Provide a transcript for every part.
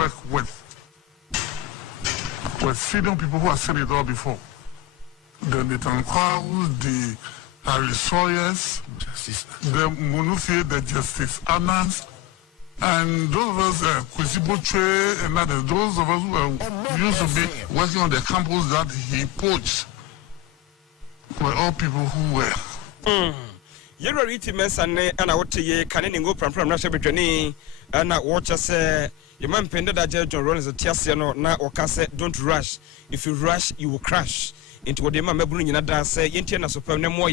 work with senior people who have seen it all before. The Netanyahu, the Harry Sawyers, the Munufie, the Justice Annas, and those of us, Kwesiboche, and others, those of us who used to be working on the campus that he poached, were all people who were. You are eating mess and I would say, can any go from Russia between and I watch us say, your man pended that Judge John Rollins a Tiasiano, now or cassette, don't rush. If you rush, you will crash into what the mamma bring in a dance, say, Yentiana super no more,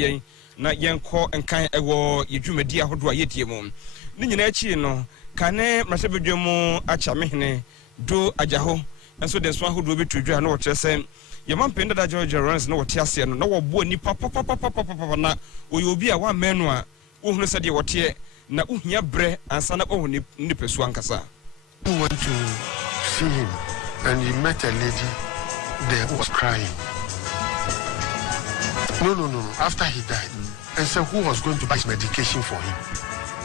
not young call and kind of war, you do media who do I yet your mom. Ninyachi, no, can Masabijomo Achamene do Ajaho, and so there's one who do be to draw no say. Your man pended that George runs no Tiasian, no boy ni papa na or you'll be a one man who said you were here, na unya bre and son up only Nipeswankasa. Who went to see him and he met a lady there who was crying. No. After he died, and said who was going to buy his medication for him.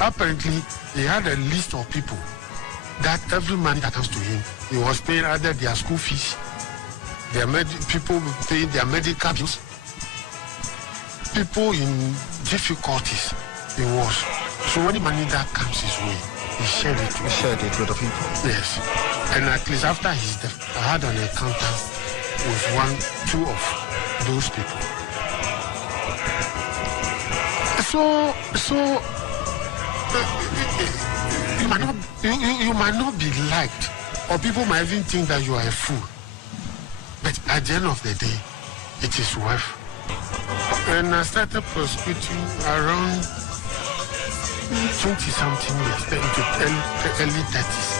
Apparently, he had a list of people that every money that comes to him, he was paying either their school fees, their people paying their medical bills, people in difficulties. He was. So any money that comes his way, he shared it with the people. Yes. And at least after his death, I had an encounter with two of those people. So you might not be liked, or people might even think that you are a fool. But at the end of the day, it is worth. And I started prosecuting around 20-something years, into early 30s.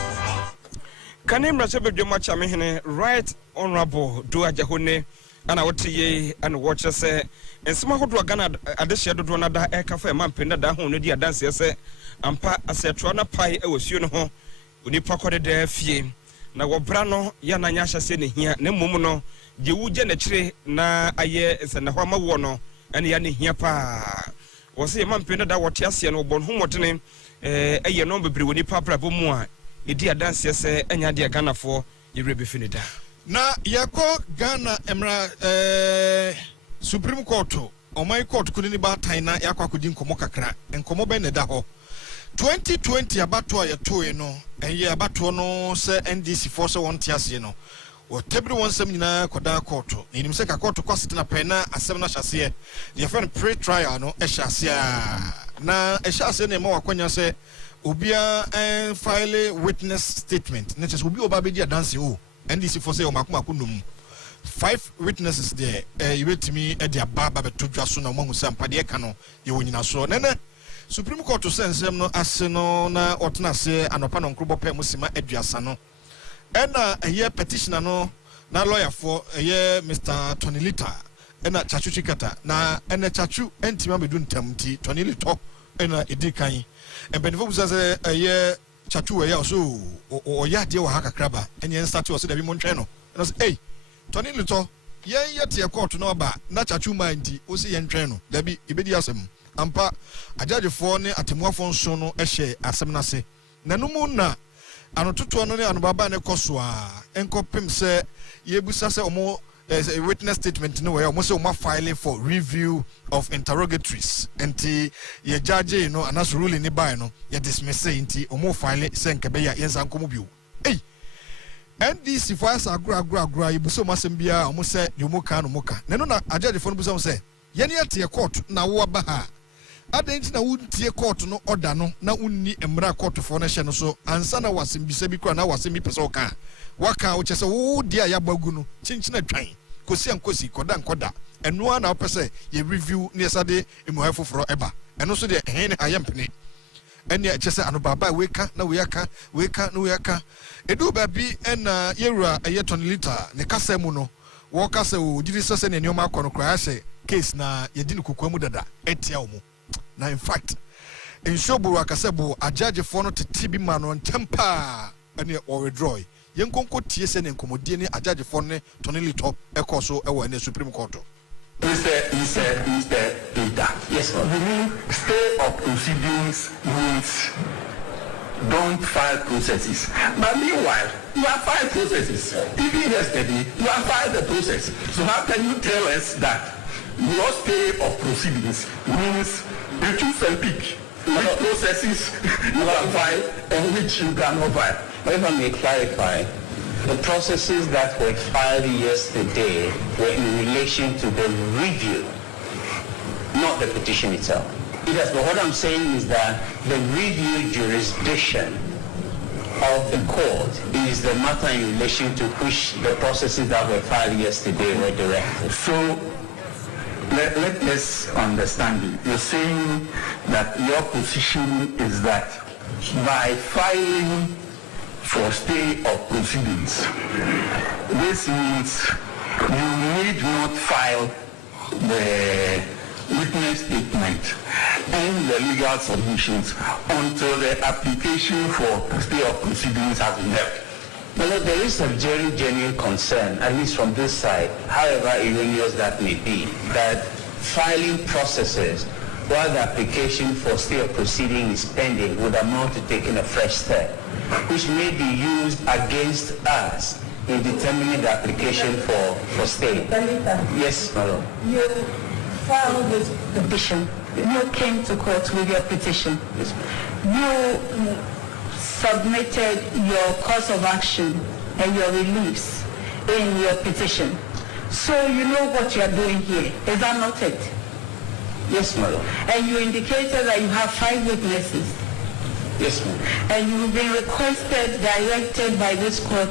Can him Rasabio Machamehene, right honorable Duajahone, and I would say, and watch us say, and some who do Ghana at the shadow to another air cafe, man, Penda, who need a dance, say, and pa as a trona pie, I was, when you pocket there, fee. Now, what Brano, Yananyasha sending here, no momono, you would generate na a year is an Ahama Wono, and Yanni here pa. Was a man Penda that what Yassian or Bon Humotene, a year number Bruni Papa Bumua, a dear dance, yes, and Yadia Ghana for you will be finished. Na yako Ghana Emra Supreme Court o my court couldn't ba taina yakwa kudin komo kakra enkomo be ne da ho 2020 abato ya to no eye abato no se NDC force won tiase no o tebri won sam nyina koda court ni nim se ka court kwasete na pena asem na hyase the friend pre trial no e hyase na e hyase na ma wakwanya se obia file witness statement na chese obi oba be dia dance o NDC for say o makuma num 5 witnesses there you wait me at their baba to just na mo hu sampa de ka no ye wonyina so nene Supreme Court sensem no ase no na otena se anopa no nkrobo pe musima aduasa no ena eye petitioner no na lawyer for eye Mr. Tony Lita ena chachu chikata na ena chachu entima bedu ntamti Tony Lita ena edikan embenefo busa se eye chachu we ya so o ya de wa hakakraba enya start o se da bi mo ntwe no na say hey Tony Lita yen yete court no ba na chachu ma nti o se yen ntwe no da bi ibedi asem ampa ajajefo ne atemuafo nso no ehye asem na se nanumu na anototo no ne anobaba ne koso a enkopem se yebusa se omo witness statement no we omo se omo filing for review of interrogatories enti ye judge no anas ruling ni by no ye dismiss enti omo file se nkebe ya yensa nkomo bio ei NDC for as agura yebusa omo asem bia omo se de omo ka no moka neno na ajajefo no busa se yene yete court na wo ba ha adanti na wuntie court no order no na unni emra court for na hye no so ansa na wasem bisa bi kra na wasem bi pese oka waka wo chese wo dia ya bagu no chinchina twan kosi ankosi koda eno na pese ye review ne sade emuha foforo eba eno so de hen ayempene ene chese anobaba weka na weka edu ba bi ena yewura Tony Lita ne kasa mu no wo kasa wo didi sese ne nyoma akọ no kra hye case na yedi ne kokwa mu dada etia wo mu na in fact in shoburu akasebo ajaje for no tete bi ma no ntempa ene o withdraw yenkonko tie se ne nkomodie ne ajaje for ne Tony Lita ekoso ewo ne Supreme Court Mr. Leader. Yes, sir. The stay of proceedings means don't file processes. But meanwhile, you have filed processes. Even yesterday, you have filed the process. So how can you tell us that your stay of proceedings means you choose and pick which processes you can file and which you cannot file? If I may clarify, the processes that were filed yesterday were in relation to the review, not the petition itself. Yes, but what I'm saying is that the review jurisdiction of the court is the matter in relation to which the processes that were filed yesterday were directed. So let us understand it. You're saying that your position is that by filing for stay of proceedings, this means you need not file the witness statement and the legal submissions until the application for stay of proceedings has been left. Well, there is a very genuine concern, at least from this side, however erroneous that may be, that filing processes while the application for stay of proceeding is pending would amount to taking a fresh step, which may be used against us in determining the application for stay. Yes, madam. You filed this petition. You came to court with your petition. Yes, you submitted your course of action and your reliefs in your petition. So you know what you are doing here. Is that not it? yes, madam. And you indicated that you have 5 witnesses. Yes, madam. And you've been requested, directed by this court,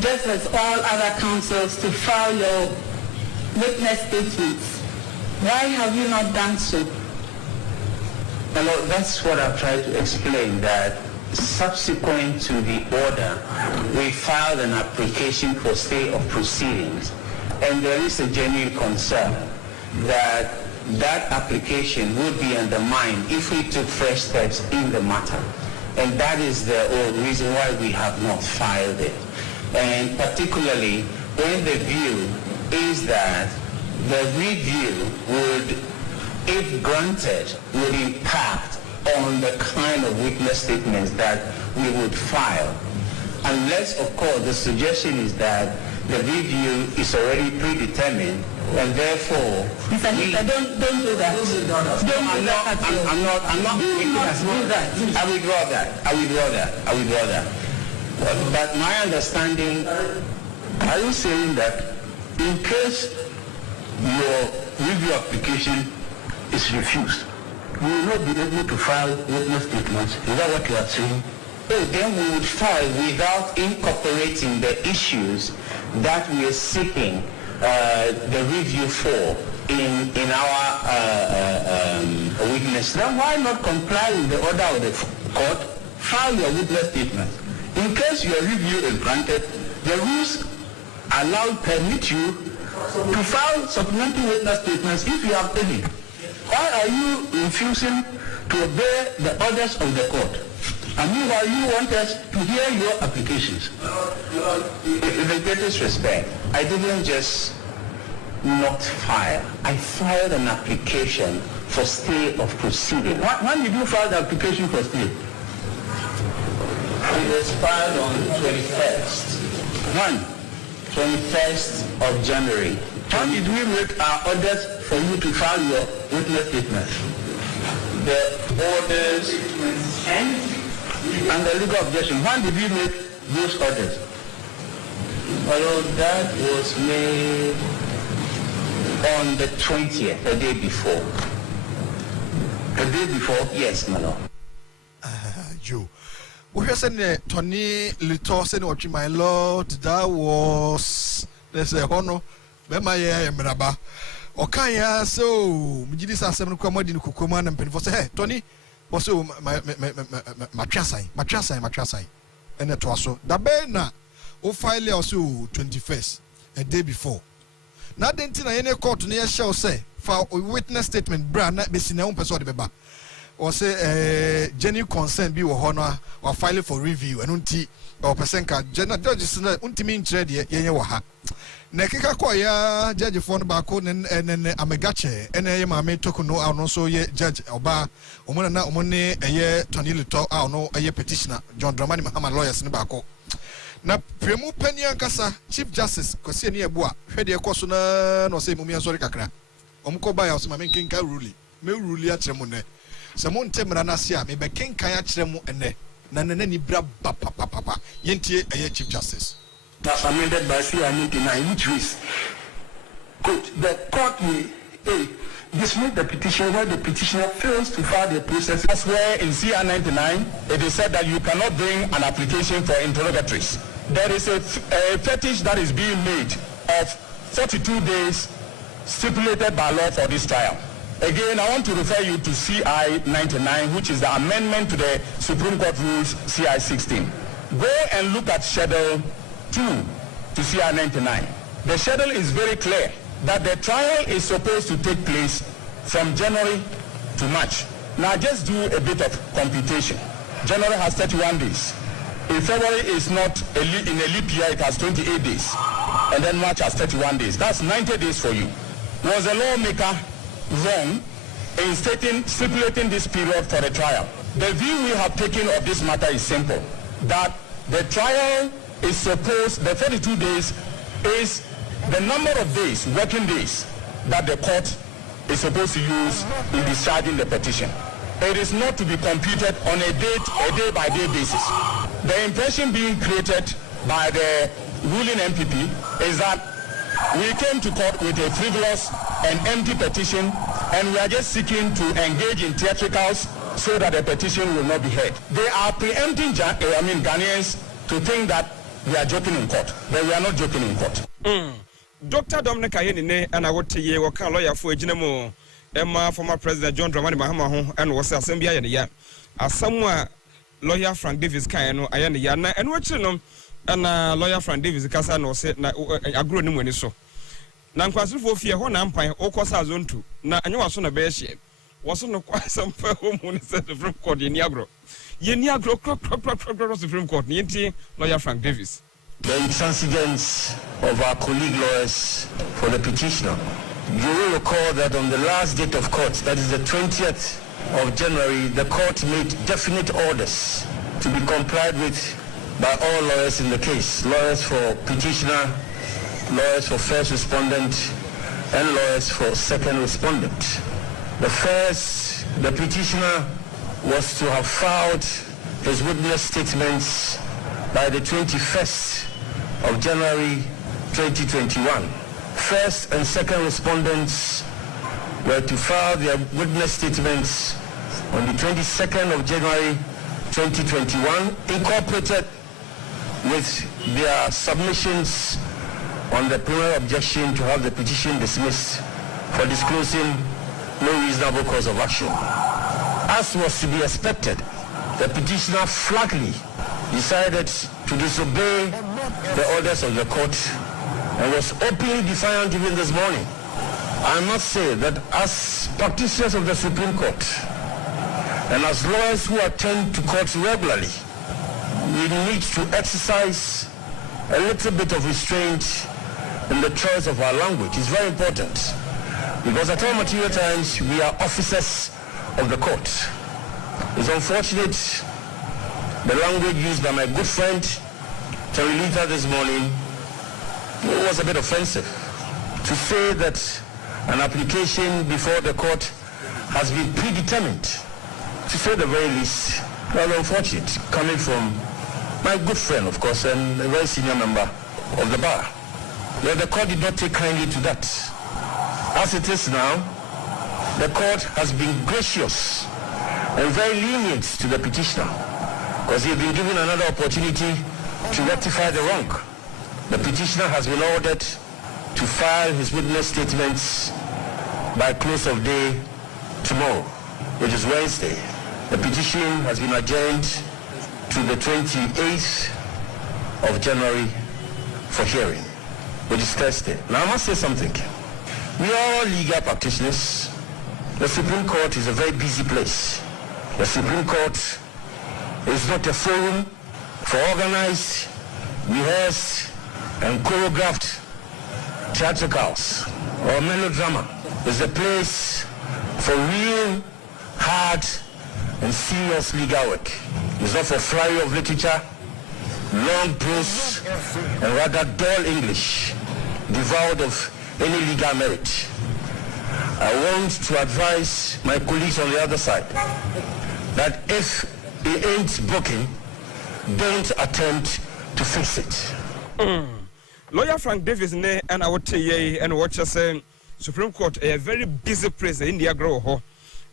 just as all other counsels, to file your witness statements. Why have you not done so? Well, that's what I've tried to explain, that subsequent to the order, we filed an application for stay of proceedings, and there is a genuine concern that that application would be undermined if we took fresh steps in the matter. And that is the reason why we have not filed it. And particularly when the view is that the review would, if granted, would impact on the kind of witness statements that we would file. Unless, of course, the suggestion is that the review is already predetermined, and therefore... Mr. Nita, don't do that. I'm not making that. I withdraw that. But my understanding, Are you saying that in case your review application is refused, you will not be able to file witness statements? Is that what you are saying? oh, then we would file without incorporating the issues that we are seeking the review for in our witness. Then why not comply with the order of the court? File your witness statement. In case your review is granted, the rules permit you to file supplementary witness statements if you have any. Why are you refusing to obey the orders of the court? And meanwhile, you want us to hear your applications. With the greatest respect, I didn't just not file. I filed an application for stay of proceeding. When did you file the application for stay? It was filed on 21st. When? 21st of January. How did we make our orders for you to file your witness statement? The orders And the legal objection. When did we make those orders? Well, that was made on the 20th, the day before. The day before? Yes, my lord. Joe. We have said Tony Little said what my lord, that was there's a honor. Bema ya mraba. Okanya so mjidisa asem kwa mwadi nukukuma na mpeni for say Tony was so matrasai and it was so da be na o file also 21st a day before na denti na yene court na show say for witness statement bra na be sina un person de beba or say genuine consent bi wo ho no or file for review and unti or person ka general judges na untimi nkyere de yenye wo ha Nekika kwa ya judge phone bako ne amegache ene maame toku no ano so ye judge oba omona na omone eye Tony Lito a no eye petitioner John Dramani Mahama lawyers ne bako na premu pania nkasa Chief Justice kwesi ne ebu a hwede ekoso na no say mumia sorry kakra omko ba ya so maame nkenka rule me rule a kyeremu ne se mo ntemra na se a me be kenkan a kyeremu ene na ni bra papa yentie eye Chief Justice. That's amended by CR99, which reads, quote, the court may dismiss the petition where the petitioner fails to file the process. That's where in CR99 it is said that you cannot bring an application for interrogatories. There is a fetish that is being made of 42 days stipulated by law for this trial. Again, I want to refer you to CI99, which is the amendment to the Supreme Court Rules CI16. Go and look at Schedule 2 to CR99. The schedule is very clear that the trial is supposed to take place from January to March. Now just do a bit of computation. January has 31 days. If February is not in a leap year, it has 28 days. And then March has 31 days. That's 90 days for you. Was a lawmaker wrong in stipulating this period for the trial? The view we have taken of this matter is simple. That the trial is supposed, the 42 days is the number of days, working days, that the court is supposed to use in discharging the petition. It is not to be computed on a day-by-day basis. The impression being created by the ruling MPP is that we came to court with a frivolous and empty petition, and we are just seeking to engage in theatricals so that the petition will not be heard. They are preempting Ghanaians to think that we are joking in court, but we are not joking in court. Dr. Dominic Ayeni and I would tell you what kind of lawyer for Jinamo, Emma, former President John Dramani Mahama, and was assembly in the year. As somewhere lawyer Frank Davis Kayano, Ayana Yana, and what you know, and lawyer Frank Davis Casano said, I grew new when you saw. Nanquas for fear one umpire, or Cosa Zone 2. Now, I know I saw a bear shape. Wasn't quite some home when it said the Supreme Court in Niagara. Niagara Supreme Court, Niente, lawyer Frank Davis. The intransigence of our colleague lawyers for the petitioner. You will recall that on the last date of court, that is the 20th of January, the court made definite orders to be complied with by all lawyers in the case. Lawyers for petitioner, lawyers for first respondent, and lawyers for second respondent. The petitioner was to have filed his witness statements by the 21st of January 2021. First and second respondents were to file their witness statements on the 22nd of January 2021, incorporated with their submissions on the preliminary objection to have the petition dismissed for disclosing no reasonable cause of action. As was to be expected, the petitioner flatly decided to disobey the orders of the court and was openly defiant even this morning. I must say that as practitioners of the Supreme Court and as lawyers who attend to courts regularly, we need to exercise a little bit of restraint in the choice of our language. It's very important because at all material times we are officers of the court. It's unfortunate the language used by my good friend Terry Lita this morning was a bit offensive. To say that an application before the court has been predetermined, to say the very least, rather unfortunate, coming from my good friend, of course, and a very senior member of the bar. Well, the court did not take kindly to that. As it is now, the court has been gracious and very lenient to the petitioner because he has been given another opportunity to rectify the wrong. The petitioner has been ordered to file his witness statements by close of day tomorrow, which is Wednesday. The petition has been adjourned to the 28th of January for hearing, which is Thursday. Now I must say something. We are all legal practitioners. The Supreme Court is a very busy place. The Supreme Court is not a forum for organized, rehearsed, and choreographed theatricals or melodrama. It's a place for real, hard, and serious legal work. It's not for flurry of literature, long prose, and rather dull English, devoid of any legal merit. I want to advise my colleagues on the other side that if it ain't broken, don't attempt to fix it. Lawyer Frank Davis ne and I would tell you and what you're saying. Supreme Court a very busy place in the agro.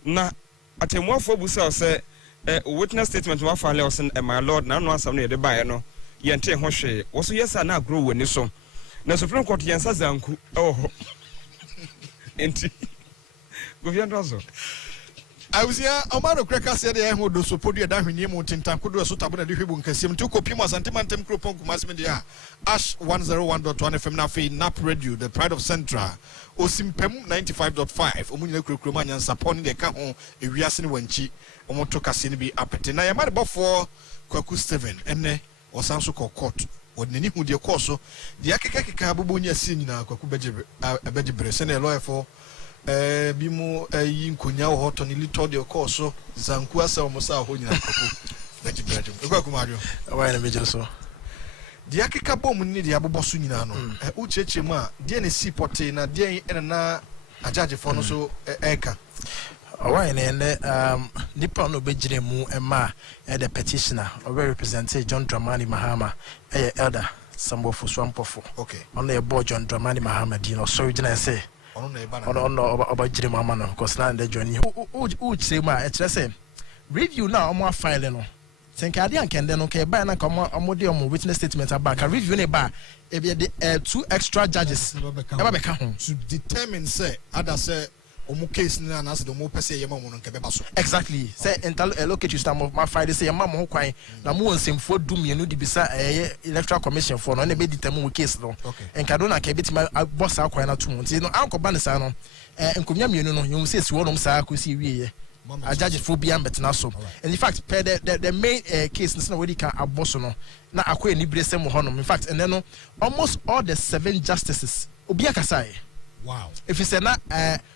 Na at a more for Busa say witness statement of Lawson and my lord now one somebody the buyer no yente hoshe also yes I now grow when you so. Na Supreme Court yansa zanku oh enti go via dozo. I was here, Omano Cracker said, I would do support your damn name, Tintan could do a suitable Hibun Cassim, two copimas and Timantem Cropon Masmedia, Ash 101.1 FM Nafi, Nap Radio, the Pride of Centra, Osimpem 95.5, Omunio Krumanian, Saponi the Kahon, Iriasin Wenchi, Omoto Cassinibi Appetin. I am about 4 Kwaku 7, and or Sanso Court, or Nini Mudia Corso, the Akaka Kabubunia Sina, Kwaku Bedibres, and a lawyer for. Bimo yinkonya hot on little de course zanku asa omosa ho nyina koko beji beji ekuakumadio why na meje so dia keka bom ni dia boboso nyina no ucheche mu a dia na si pote na dia na ajaje fo no so eka why na nipa no bejire mu ema the petitioner or represent John Dramani Mahama elder Sambo for Swampofo okay on the board John Dramani Mahama di no so you say no about Jim Mamma, because now the journey. Who say my say review now more filing no. Think I didn't can then okay by na come on modium witness statement about a review neighbor if you 2 extra judges to determine say other say case na na the more person yema mo nke beba so exactly say locate you stamp of my file say yema mo kwan na mo nsemfo du mienu di bisa electoral commission for no na be determine case no enka do na ka betima boss akwan na to mo nti no ankoba ne sa no enkomnya mienu no you say si wonom sa akosi wiye a judge for biam betna so and in fact per the main case no already can aboso no na akwa ni bresem honom in fact and then no almost all the 7 justices obi akasai. Wow. If you say na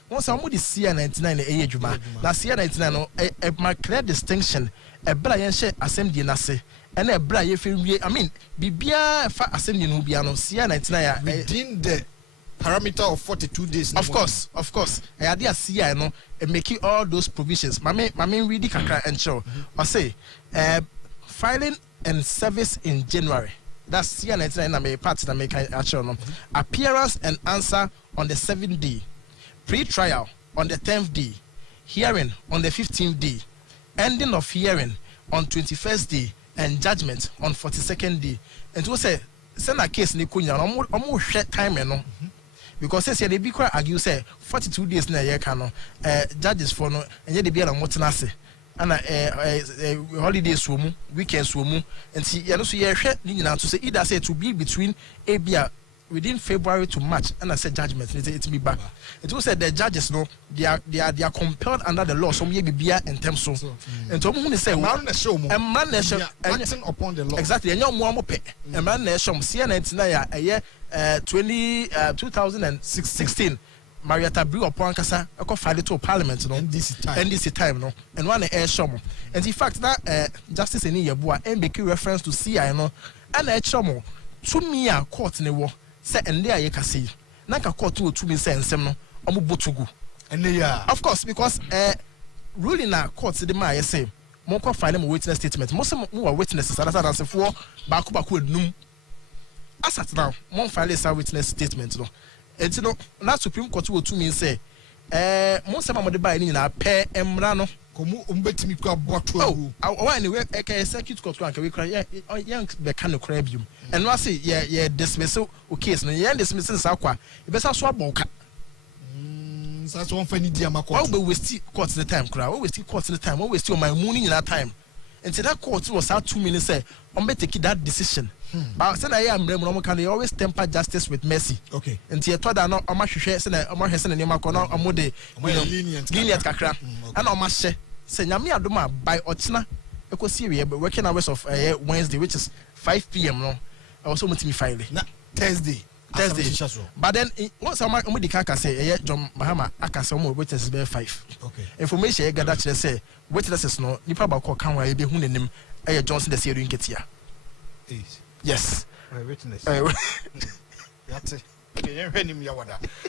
once I the CR99 e adwuma na CR99 no e ma clear distinction e bra yen hye assembly na se e na e bra ye fenwie I mean bibia fa assembly no bia no CR99 within the parameter of 42 days of course I had the CR no making all those provisions mame read kakra and show I say filing and service in January. That's CR99 na me part na make actual no appearance and answer on the 7th day, pre-trial on the 10th day, hearing on the 15th day, ending of hearing on 21st day, and judgment on 42nd day. And to say send a case ni kunya almost short time no because say they be quite argue say 42 days na year can judges for no and yet they be na motenase and holidays swomu weekends swomu and see you know so ye hwe ni nyina to say either say to be between abia within February to March, and I said judgment. It's me back. It was said the judges know they are compelled under the law. Some ye be and terms so. And to whom they say, man, acting upon the law. Exactly. And you're more pay. And man, nation, CNN a year 2016. Marietta Brew upon Casa, I got filed to Parliament, no, NDC time, no, and one air shomo. And in fact, that justice in Yabua and make reference to CI, no, and a chomo. To me, a court in the war. Say and there you can see. Naka court to me say and some no omubotugu. And they are of course because ruling na court the ma say mo ko file mo witness statement. Most mo witnesses as for baku num. As at now, mo file a witness statement no. And you know na Supreme Court to me say mo say mo de buy ni na pair emra no. Komu umbetimi kwa botu why anyway e circuit court kan we kra yan be kan no kra bium and no say ye dismiss o case no ye dismiss sa kwa e be sa so aboka sa so on fani dia makọ we waste court the time kra we waste court the time we waste my money in that time until that court was out 2 minutes say on be take that decision but say na ye amre mo kan they always temper justice with mercy okay until ye told that no o ma hwehwe say na o ma hwehwe say na ne makọ no o mo de lenient kakra and o ma hye say nyame adoma by ochina ekosi we working hours of Wednesday which is 5 p.m. no also mutimi file na Thursday Thursday. But then once I'm the car say John Mahama akasa mo witnesses be 5. Okay. Information gather chire say witnesses no nipa ba ko kan wa e be hu nenim Johnson the say nketia. Yes. Witness. Yate.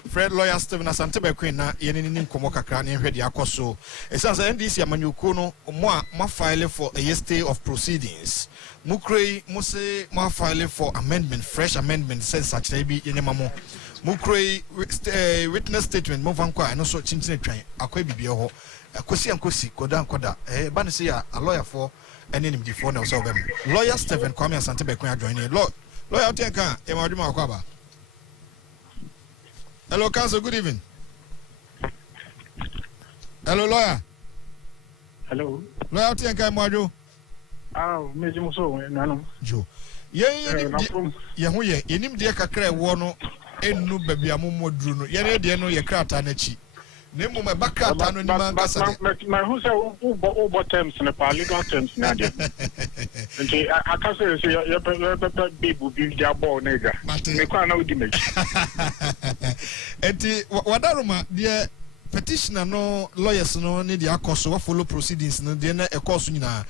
Fred lawyer Stephen Asante Queen na yenim komo kakra na hwede akoso. Esan say NDC amanyuko no mo file for a stay of proceedings. Mukrei muse mo file for amendment, fresh amendment says such bi yenema mo. Mukrei witness statement mo vankwa no so chinchine twan akwa bibie ho. Akosi koda ba ne say a lawyer for any nim before na so bem. Lawyer Stephen Kwame Asante Queen join in. Lawyer Otenka e ma dwuma akwa ba. Hello, counsel. Good evening. Hello, lawyer. Hello. Lawyer, thank you, Majo. Me so nano. Joe. Yenim de kakra wo no enu baby amomo duru no. Ye de no ye krata na chi. Na mu me bakrata no ni man kasa de. My who say who terms in the legal terms na de. Nti akase say ye baby bi dia ball nega. Me kwa na odi me. Enti wadaruma de petitioner no lawyers no ne de akoso wa follow proceedings no de na ekoso nyina.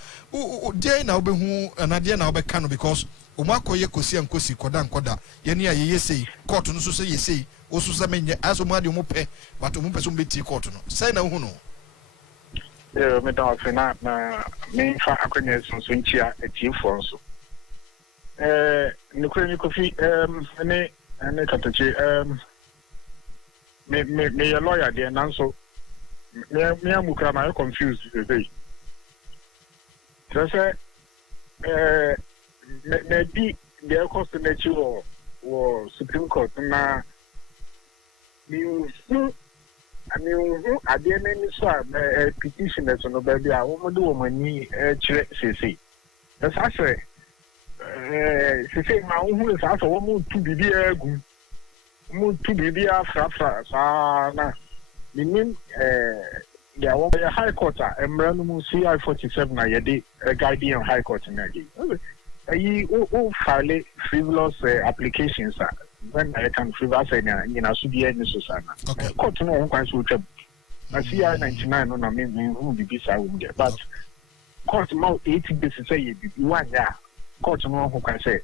De na obehu na de na obeka no because umakoye kosi ankosi koda ye ne aye sei court no so say ye sei osu sa menye aso mu ade mu pe but mu person beti court no say na hu no me da fina na me fa akwanya so nchia etiefo so ni kofi ne katachi me lawyer there now so me amukra na confused today so say me di the cost na chi wo Supreme Court na mi ade na ni so petitioners no ba bia wo mo do wo mani kire sese that's actually sese ma wo sa so wo mo tu bibi agu mo tu bibi afra sa na meaning there was a high court emra no CI 47 na yede guardian high court na gi o file frivolous applications when I can frivolous na so be any so sana court no won kwan so twam na CI 99 no na me who be sa wo there but court ma 80 basis say you one ya court no won kwan say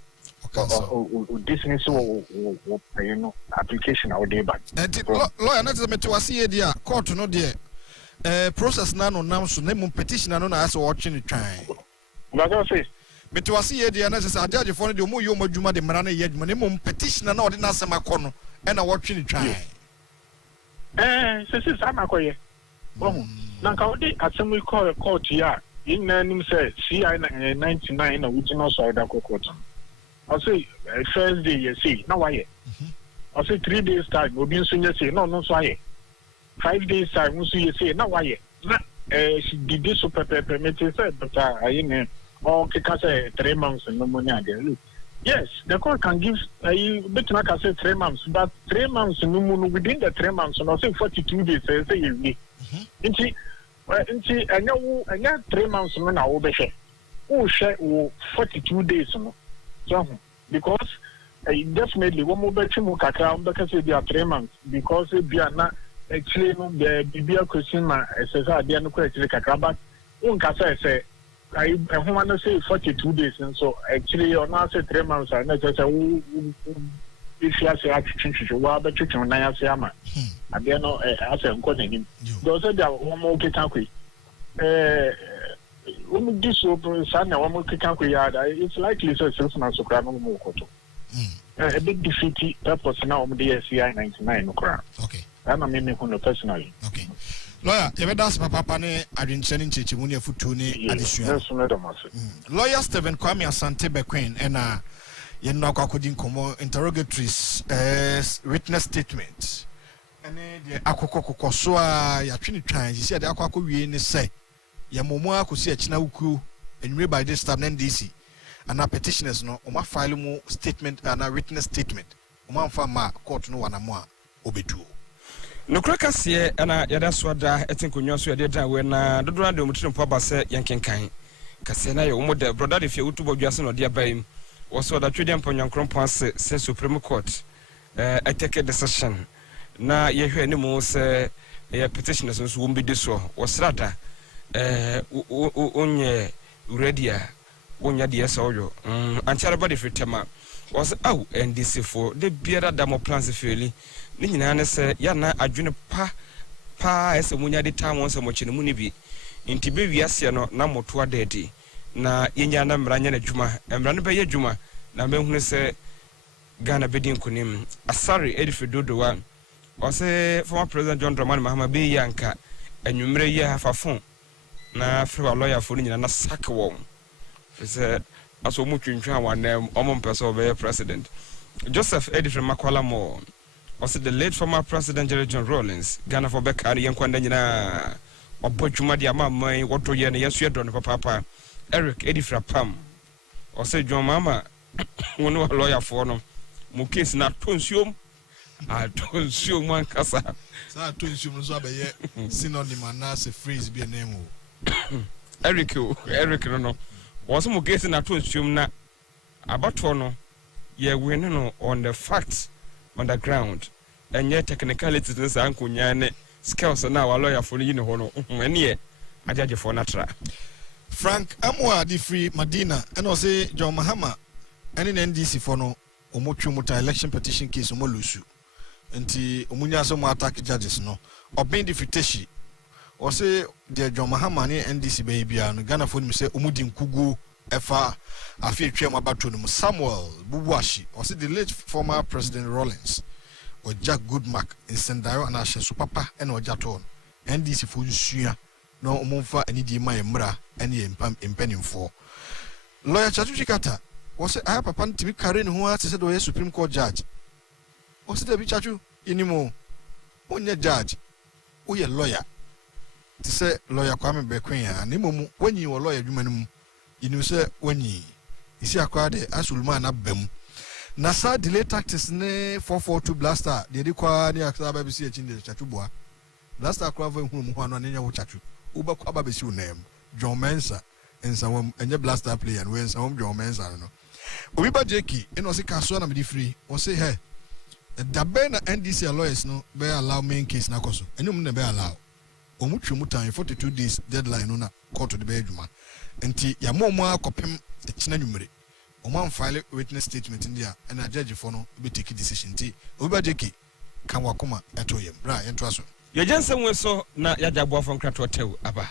dismiss you know application out there but lawyer na tell me to see dia court no there process na no nam so na mu petition no na aso watch ni twan but I say me to see dia na say judge for no de mu yo madwuma de mra na ye adwuma na mu petition na odi na asem akọ no na watch ni twan say sama koye na ka odi asem court ya in nim say CI 99 na original side court I say first day you see now why I say 3 days time obi nso nye say no so aye 5 days time nso you say now why na she did this super permit say but I mean all kika say 3 months no money again yes the court can give bet na ka say 3 months but 3 months no within the 3 months no say 42 days say you need nti anya 3 months no na wo be hwe wo hwe 42 days no because definitely one more better more kakra because they are 3 months because they are not actually no the bibia question ma say they are no actually kakra but one kasa say I want to say 42 days and so actually on now say 3 months and just say if you say actually wa be chicken na ya say ama abi no as nko nanim because they are one more kitan this it's likely so it's not so crap no more a big defeat purpose now the CI 99 no crap okay I'm a me personally okay lawyer you that's papa ne adwenchene nchechimu ne futu ne adesua lawyer Stephen Kwame Asante Queen and ye no akwadin komo interrogatories witness statement ene de akokokoko so a ya twene twan si de akwakowie ne say ya momo akosi achina wuku enwe by this time NDC and petitioners no o ma file mu statement and witness statement o ma fa ma court no wana mo a obetuo no kraka se na yada so da etinkonyo so yade dan we na dodo na de omutire mpo abase yankenkan kase na ye o mo de brother de fie utubo dwase no de abaim wo so da twede mponyankron ponse se Supreme Court I take a decision na ye hwe ne mo se petitioners nso won bi de so wasrada onye ready onya de so anchara body fitema was NDC for the biara damo plans feli ni nyina ne se ya na adwene pa ese munya de time won se mo chene mu ni bi nti be wiase no na moto adedi na yenya na mranya na dwuma mra no be ye dwuma na mehunu se Ghana bedin kunim asari edifidodo wa ose former president John Dramani Mahama be yanka enwumre ye hafafon na frewa lawyer for nyina na sack wom se aso mu twintwa wanam omom person be president Joseph Edifre Makwala mo ose the late former president Jerry John Rawlings Ghana for be carry yankwanda nyina obodwuma dia mamman woto ye ne yeso ye do ne papa Eric Edifre Pam ose John Mama wono lawyer for no mu case na tonsuom man kasa sa tonsuom so abeye synonym na se phrase be name Eric no was mu case na tonsuom na abato no ye win no on the facts on the ground and yet technicalities na sa ankonya ne skills na wa lawyer for ni ho no ene ajaje for natural Frank Amwa di free Madina and o say John Mahama any NDC for no omotwumuta election petition case omolusu nti omunya so mo attack judges no obin defetation o say the John Mahama ne NDC be bia no Ghana for nim say omudi nkugu efa afi twem abato no Samuel Bubuashi o say the late former president Rawlings or Jack Goodmark in Sendayo and Ashe so papa and ojato NDC for nsua no omomfa anidi ma emra ene empem for lawyer Chatu Chikata was I have a pan to be carrying who has said a Supreme Court judge. Was it a bichachu anymore? On your judge, or your lawyer. To say lawyer Kwame Bequia, Nimo, when you were lawyer, you say when ye see acquired as Ulman up them. Nasa delay tactics ne 442 blaster, the require the Akta BBC in the Chatubua. Blaster Craven whom one on your chatu, Uba Kwababisu name, John Mensa, and some and your blaster play and when some John Mensa. I don't know. Obiba Jeki eno se kaso na me free o say hey da be na NDC lawyers no be allow main case na koso enyum na be allow omutwe mutan 42 days deadline no na court de be adwuma enti ya momo akopem ekina nwumre Oman file witness statement ndia na judge for no be take decision ti Obiba Jeki kan wakoma etoyem bra ento aso ye jensen we so na ya jabo afon krato tew aba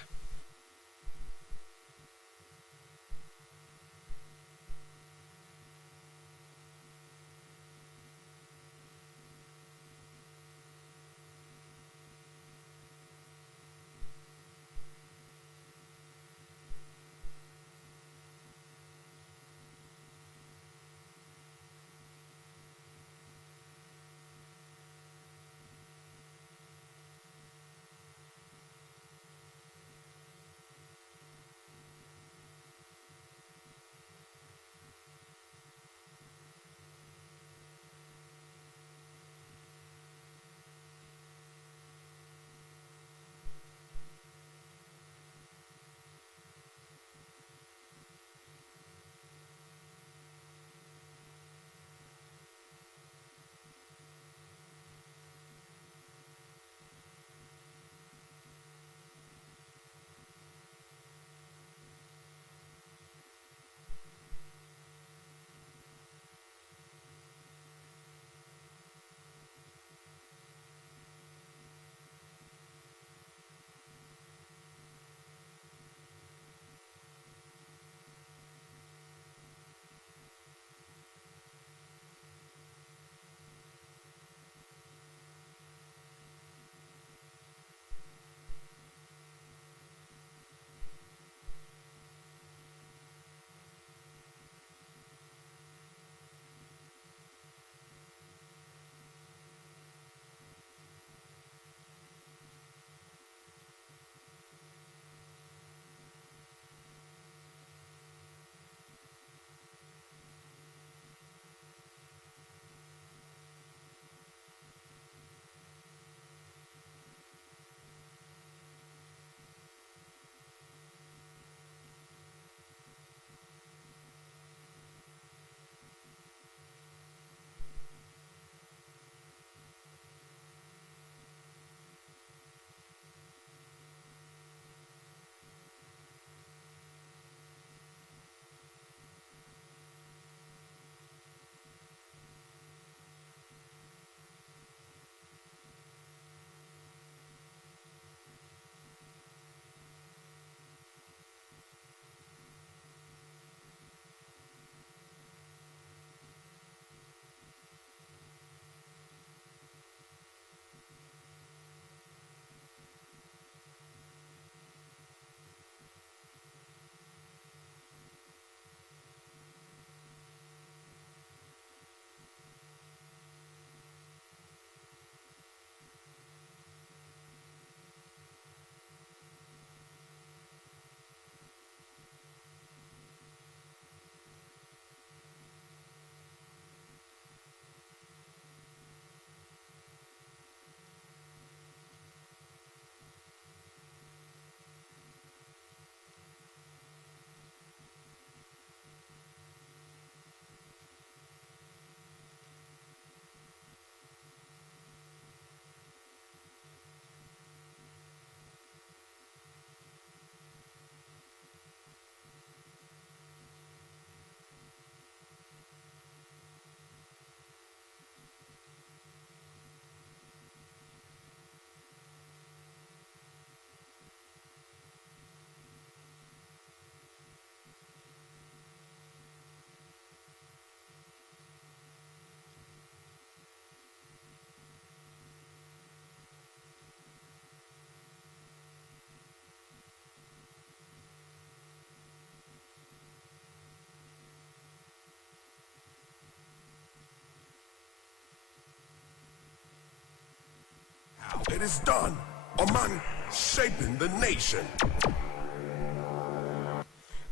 It is done. Oman shaping the nation.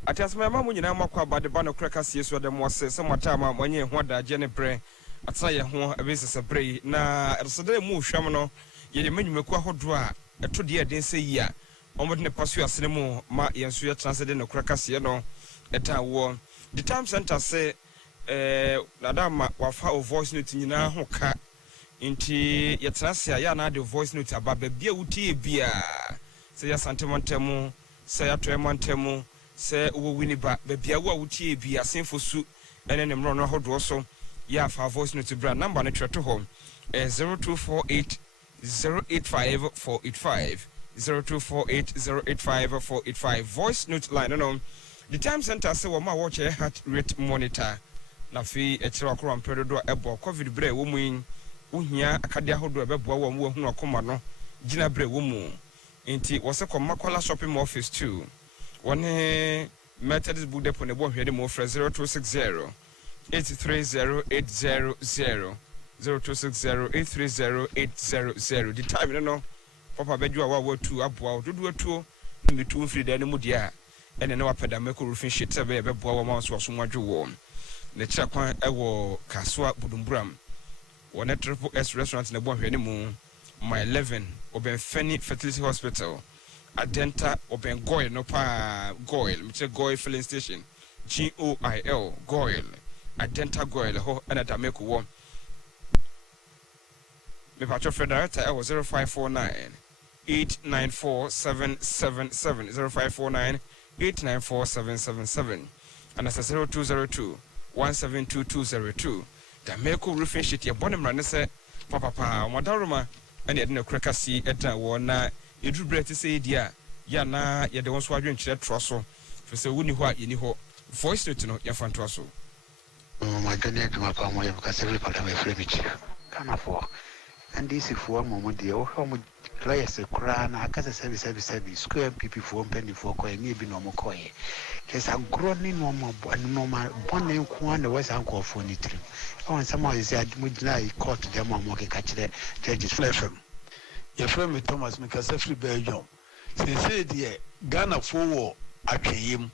Atasma mamu nyina makwa bade ba no kraka sie so de mo se samata ma monye ho da je ne bre atsa ye ho abesese bre na resede mu hwam no ye de manwumaku ahodo a eto de eden se yi a omode ne paso asene mu ma yenso ye transcend no kraka sie no eta wo the time center say nadama wafa o voice note nyina ho ka inti ye transia ya na de voice note ababa bia wutie bia se ya santemantemu se ya toemantemu se wo winiba bia wo wutie bia senfo su ene ne mro no ahodo so ya fa voice note bra number no treto ho 0248 085 485 0248 085 485 voice note line no the time center say wo ma watch a heart rate monitor na fi e kire akoro ampedo do ebo covid bre wo mu uhia akade ahodo ebeboa wo mu hu akoma no gina bre wo mu enti wo se komakola shopping office too one Methodist book depot ne bo hwede mo fra 0260 830 800 0260 830 800 the time no papa bedwa wa watu aboa dodo atuo metu mfiri da ne mu dia ene ne wapeda meko roofing sheet se be beboa wo ma so adwo wo ne kira kwan ewo Kaswa Budumburam one Triple S restaurant ne bo hwede mu my 11 Obenfeni Fertility Hospital Adenta Obengoil no pa Goil mche Goil filling station GOIL Goil Adenta Goil ho ana da meko wo me patcho Frederica 0549 894-777 0549 894-777 and as 0202 172202 the meko roofing sheet ye bonem rane se papa modaruma and yet no crackasi eta wona edu brete se dia ya na ye de won so adwenkyere troso for se woni ho a yeni ho voice note no ya fanto so my ganya to my palm ya ka se pa me frame chi kana for and this if one moment there how players kura na akasa service square people for penny for coin e bi no mo coin kesa growing no mo normal bonne ko na was anko for ni trim on some is at mudna court dem mo ke ka kire judges fm your friend Thomas Mikasa free Belgium say there Ghana for atweyem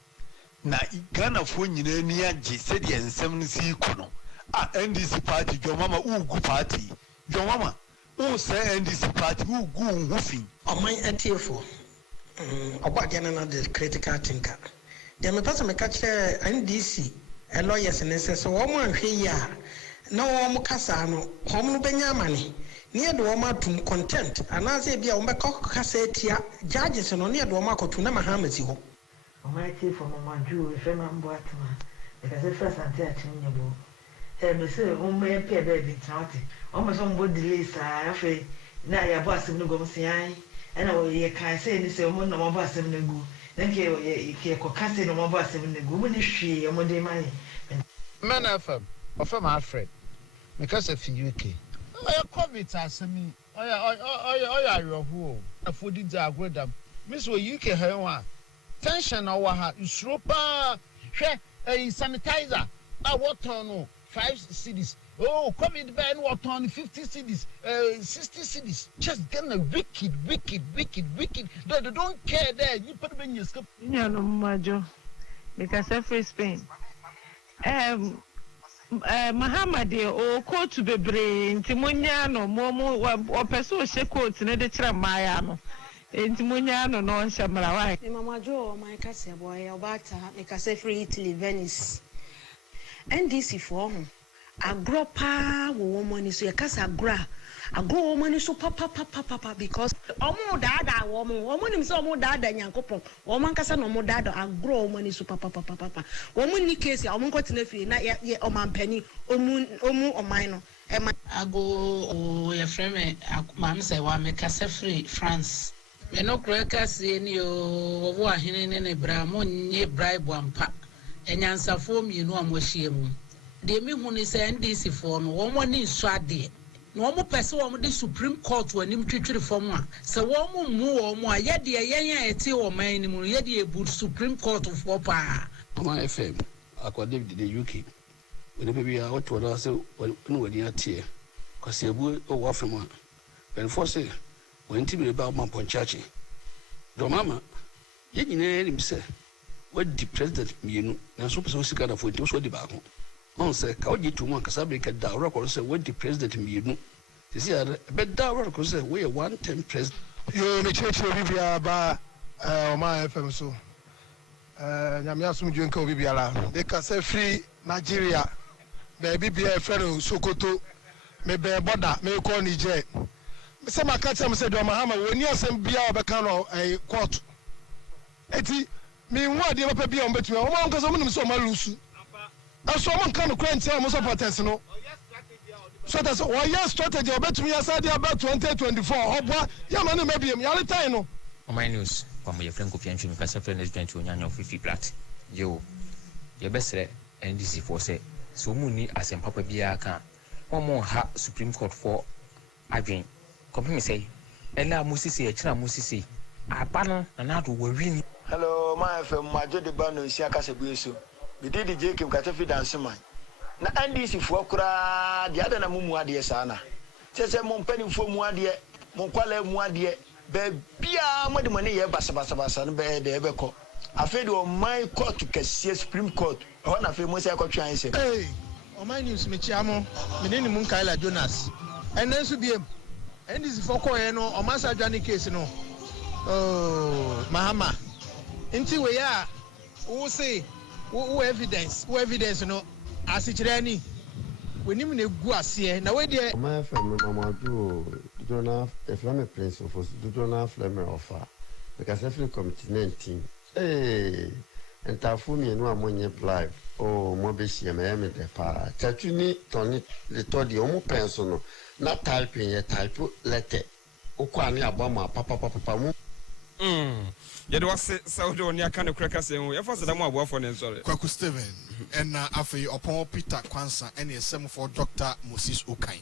na Ghana for nyina ni age say the ensem no si kuno a NDC party jo mama ugu party jo mama who say NDC party who go whoofing Oman atiefo obagena na the critical thinker the me person me catch NDC a lawyers and say so wo mo ahwe ya na wo mo kasa no wo mo benya amane near the woman to content and I say be a cassette judges and only the woman to never harm it. Almighty for Mamma Jew, if I'm Boatman, because the first anti-attainable. Hey, Monsieur, whom may appear baby trouty. Almost on board delays, I afraid. Now your boss will go see I, and I will can say this woman no more boss in the goo. Then you cassette no more boss in the goo when you she or Monday money. Man of Alfred, because of UK. COVID asemi oya yohu afodi di agrodam miss we UK hewa tension over ha usuro pa hwe sanitizer a water no 5 cedis oh COVID ban water no 50 cedis 60 cedis just getting a wicked they don't care there you put in your scope no majo because every Spain Muhammad o coat bebre ntimunya no momo opeso she coat ne de kira maya no ntimunya no no nshamra wa ni mama jo my kase boy obata me kase free Italy Venice NDC for ho agro pa wo money so ya kase agro money so papa because omo dada wo mo nim so omo dada nyankopon wo man kase no omo dada agro money so papa wo mo ni case omo nkotena fie na ye omanpani omu oman no ago your friend mam say wa me kase free France me no kreka se ni o wo ahene ne bra mo nye bribe ampa enyansafo mienu amohie mu de mi hu ni say NDC for no wo mo ni nso ade no mo pese wo mo de Supreme Court wanim twetwere fom a se wo mo mu wo mo aye de yen ete wo man ni mu ye de ebu Supreme Court for pa Omanfm according to the UK when the baby out to us when we are here cause you o wa fem a when for say when to be about my ponchachi. Domama, yet in any say, what the president, and so Sigana for it was what the back. On say, how did you want Casabic at Dara or say, what the president, you see, I bet Dara because say, we are 110 president. You may church Bibia by Omanfm so. Nyamiasum Junko Bibiala. They can say free Nigeria. Baby be a fellow Sokoto. Maybe a border, may call Niger. Some I catch them said, Mahama, when you send Bia Bacano a court. Eti, meanwhile, the upper be on between Oman because I'm so malusu. And someone kind of crank tell most of our personal. So that's why your strategy about me aside about 2024. Or Yamani maybe a Yalitano. On my news, from your friend Kofian, because a friend is going to Yan of 50 plat. Yo, your best NDC for say, so many as in Papa Biaka. One more ha Supreme Court for Adrian. Company say, Ella Musisi, a China Musisi, a banner and how to win. Hello, my friend, my Jody Bano, Siaka Sabuso. We did the Jacob Catafi dance man. Na NDC for Kura, the other Namuadia Sana. Says a mon penny for Muadia, Monquale Muadia, Bebia, what the money, Basabasa, and Bear the Ebeco. I fed on my court to Cassia Supreme Court, one of famous Eco. Hey, on my news, Michiamo, Menini Munkaila Jonas, and then to be and this is for Koeno or Massa Johnny case, no. Oh, Mahama. Into we are, who say, who evidence, no, as it's any. When you mean go see, now where dear. My family, Mama, do not have a flame prince of us, do not have flame offer. Because every committee 19. Hey, and Tafumi and one money live. Oh, Mobishi, I am the pa. Tatuni, Tony, the Toddy, Omo Pensono, not typing a type letter. Okwani Abama, Papa. Yet was so near kind of crackers and if I said I'm more for them, sorry. Kwaku Steven, and after upon Peter Kwanza, and a 7 for Dr. Moses Okai,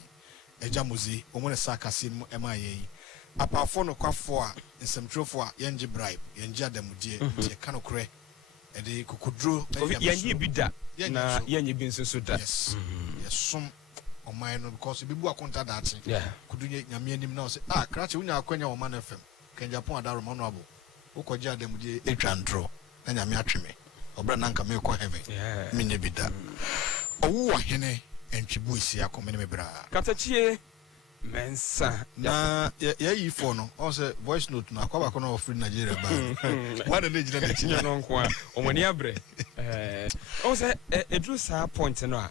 a Jamuzi, Omona Sakasim, MIA. Apart from the Quafua, and some trophy, Yanji bribe, Yanja Demudi, Kanokre, and the Kukudro, Yanji Bida, Yanji been so that. Yes, some on mine because we will contact that. Yeah, could you Yamian now say, Cratch, we now Quenya Omanfm, can Japan Darumanabo, Ukoja Demudi, Echandro, and Yamiatri, or Brananka Milko Heaven, Mini Bida. Oh, Hene, and Chibuisia, Comenebra. Catachie. Mensa na ye phone also voice note na kwa bakono ofri Nigeria ba one dey jina na chinya no nko a omani abre o se edru sa point no a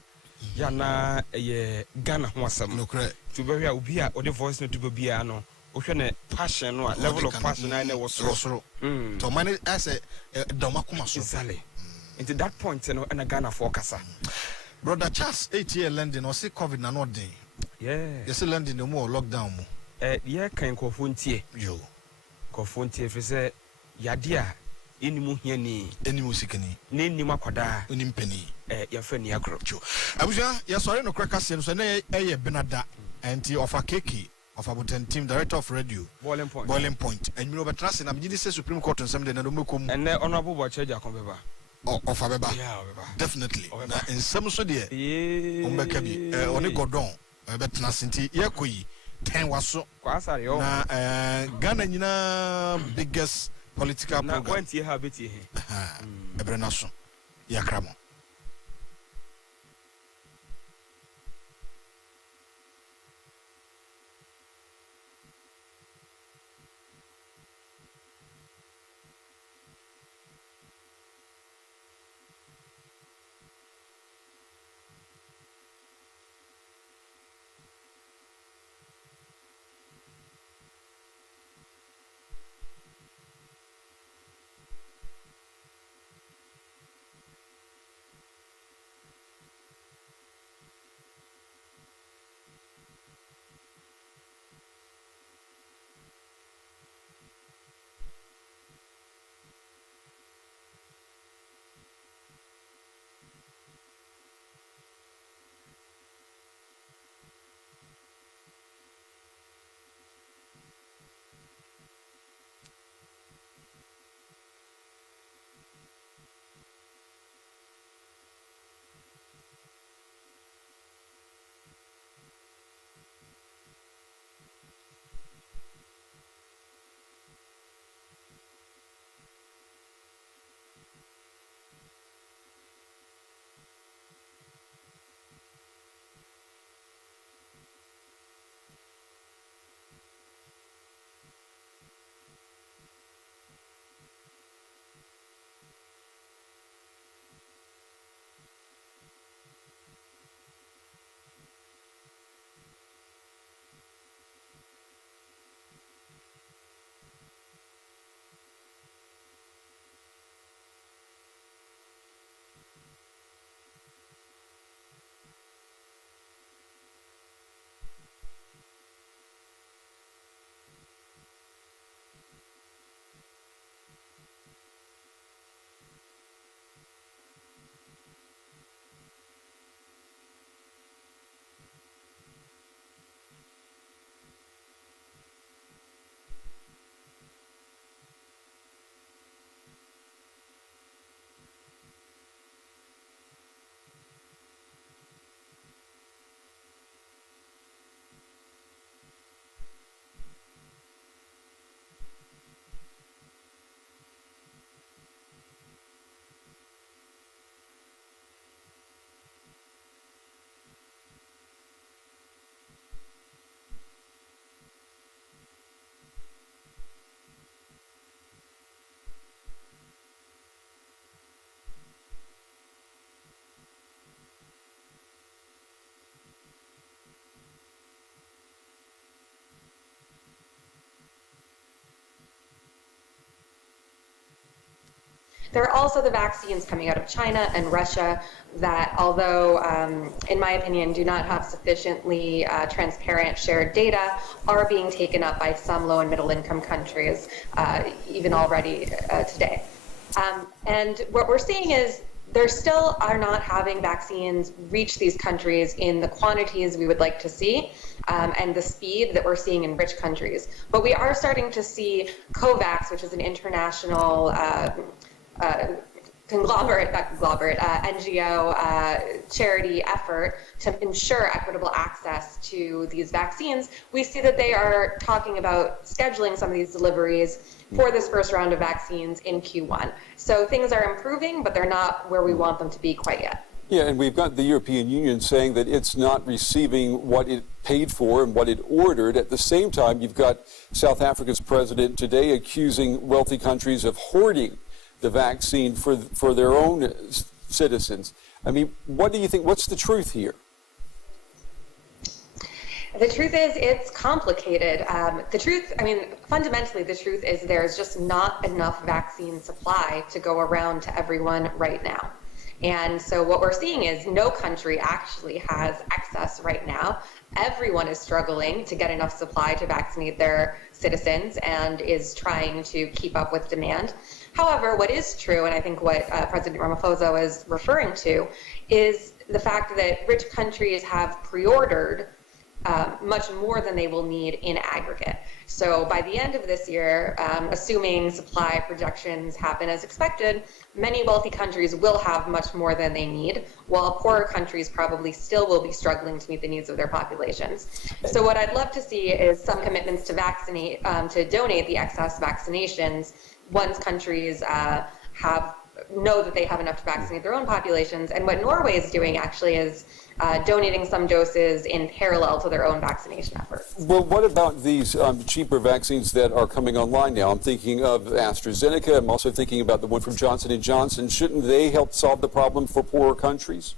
ya na ye Ghana ho asam no correct to be where obi a o the voice note be bia no o hwe ne passion no a level of passion na was so to man as a domakuma so exactly into that point no na Ghana for kasa brother Charles 8-year London or say COVID na not dey. Yeah. You still landing no more lockdown mo. Yeah, kan kofuntie. Yo. Kofuntie fi say yadia enimu hiani, enimu sikani. Ne enimu akwada, onimpani. Ya fa ni agro. Yo. Abuja, ya sorry no cracker sen so na eye benada enti of a keki of about team director of radio. Boiling point. Boiling point. And you know betrust na mjidi say Supreme Court on Sunday na do mekom. And honorable Bacheja konbeba. Of Abeba. Yeah, Abeba. Definitely. Na in some so there. Ombeka bi oni godon. Bet na sinti yekoyi 10 waso kwasare yo na Ghana nyina biggest political na program na wanti ha beti he ebre na so yakramo There are also the vaccines coming out of China and Russia that, although in my opinion do not have sufficiently transparent shared data, are being taken up by some low and middle income countries even already today. And what we're seeing is there still are not having vaccines reach these countries in the quantities we would like to see and the speed that we're seeing in rich countries. But we are starting to see COVAX, which is an international NGO charity effort to ensure equitable access to these vaccines. We see that they are talking about scheduling some of these deliveries for this first round of vaccines in Q1. So things are improving, but they're not where we want them to be quite yet. Yeah, and we've got the European Union saying that it's not receiving what it paid for and what it ordered. At the same time, you've got South Africa's president today accusing wealthy countries of hoarding the vaccine for their own citizens. I mean, what do you think? What's the truth here? The truth is, it's complicated. Fundamentally, the truth is there's just not enough vaccine supply to go around to everyone right now. And so what we're seeing is no country actually has excess right now. Everyone is struggling to get enough supply to vaccinate their citizens and is trying to keep up with demand. However, what is true, and I think what President Ramaphosa was referring to, is the fact that rich countries have pre-ordered much more than they will need in aggregate. So by the end of this year, assuming supply projections happen as expected, many wealthy countries will have much more than they need, while poorer countries probably still will be struggling to meet the needs of their populations. So what I'd love to see is some commitments to vaccinate, to donate the excess vaccinations once countries know that they have enough to vaccinate their own populations. And what Norway is doing actually is donating some doses in parallel to their own vaccination efforts. Well, what about these cheaper vaccines that are coming online now? I'm thinking of AstraZeneca. I'm also thinking about the one from Johnson & Johnson. Shouldn't they help solve the problem for poorer countries?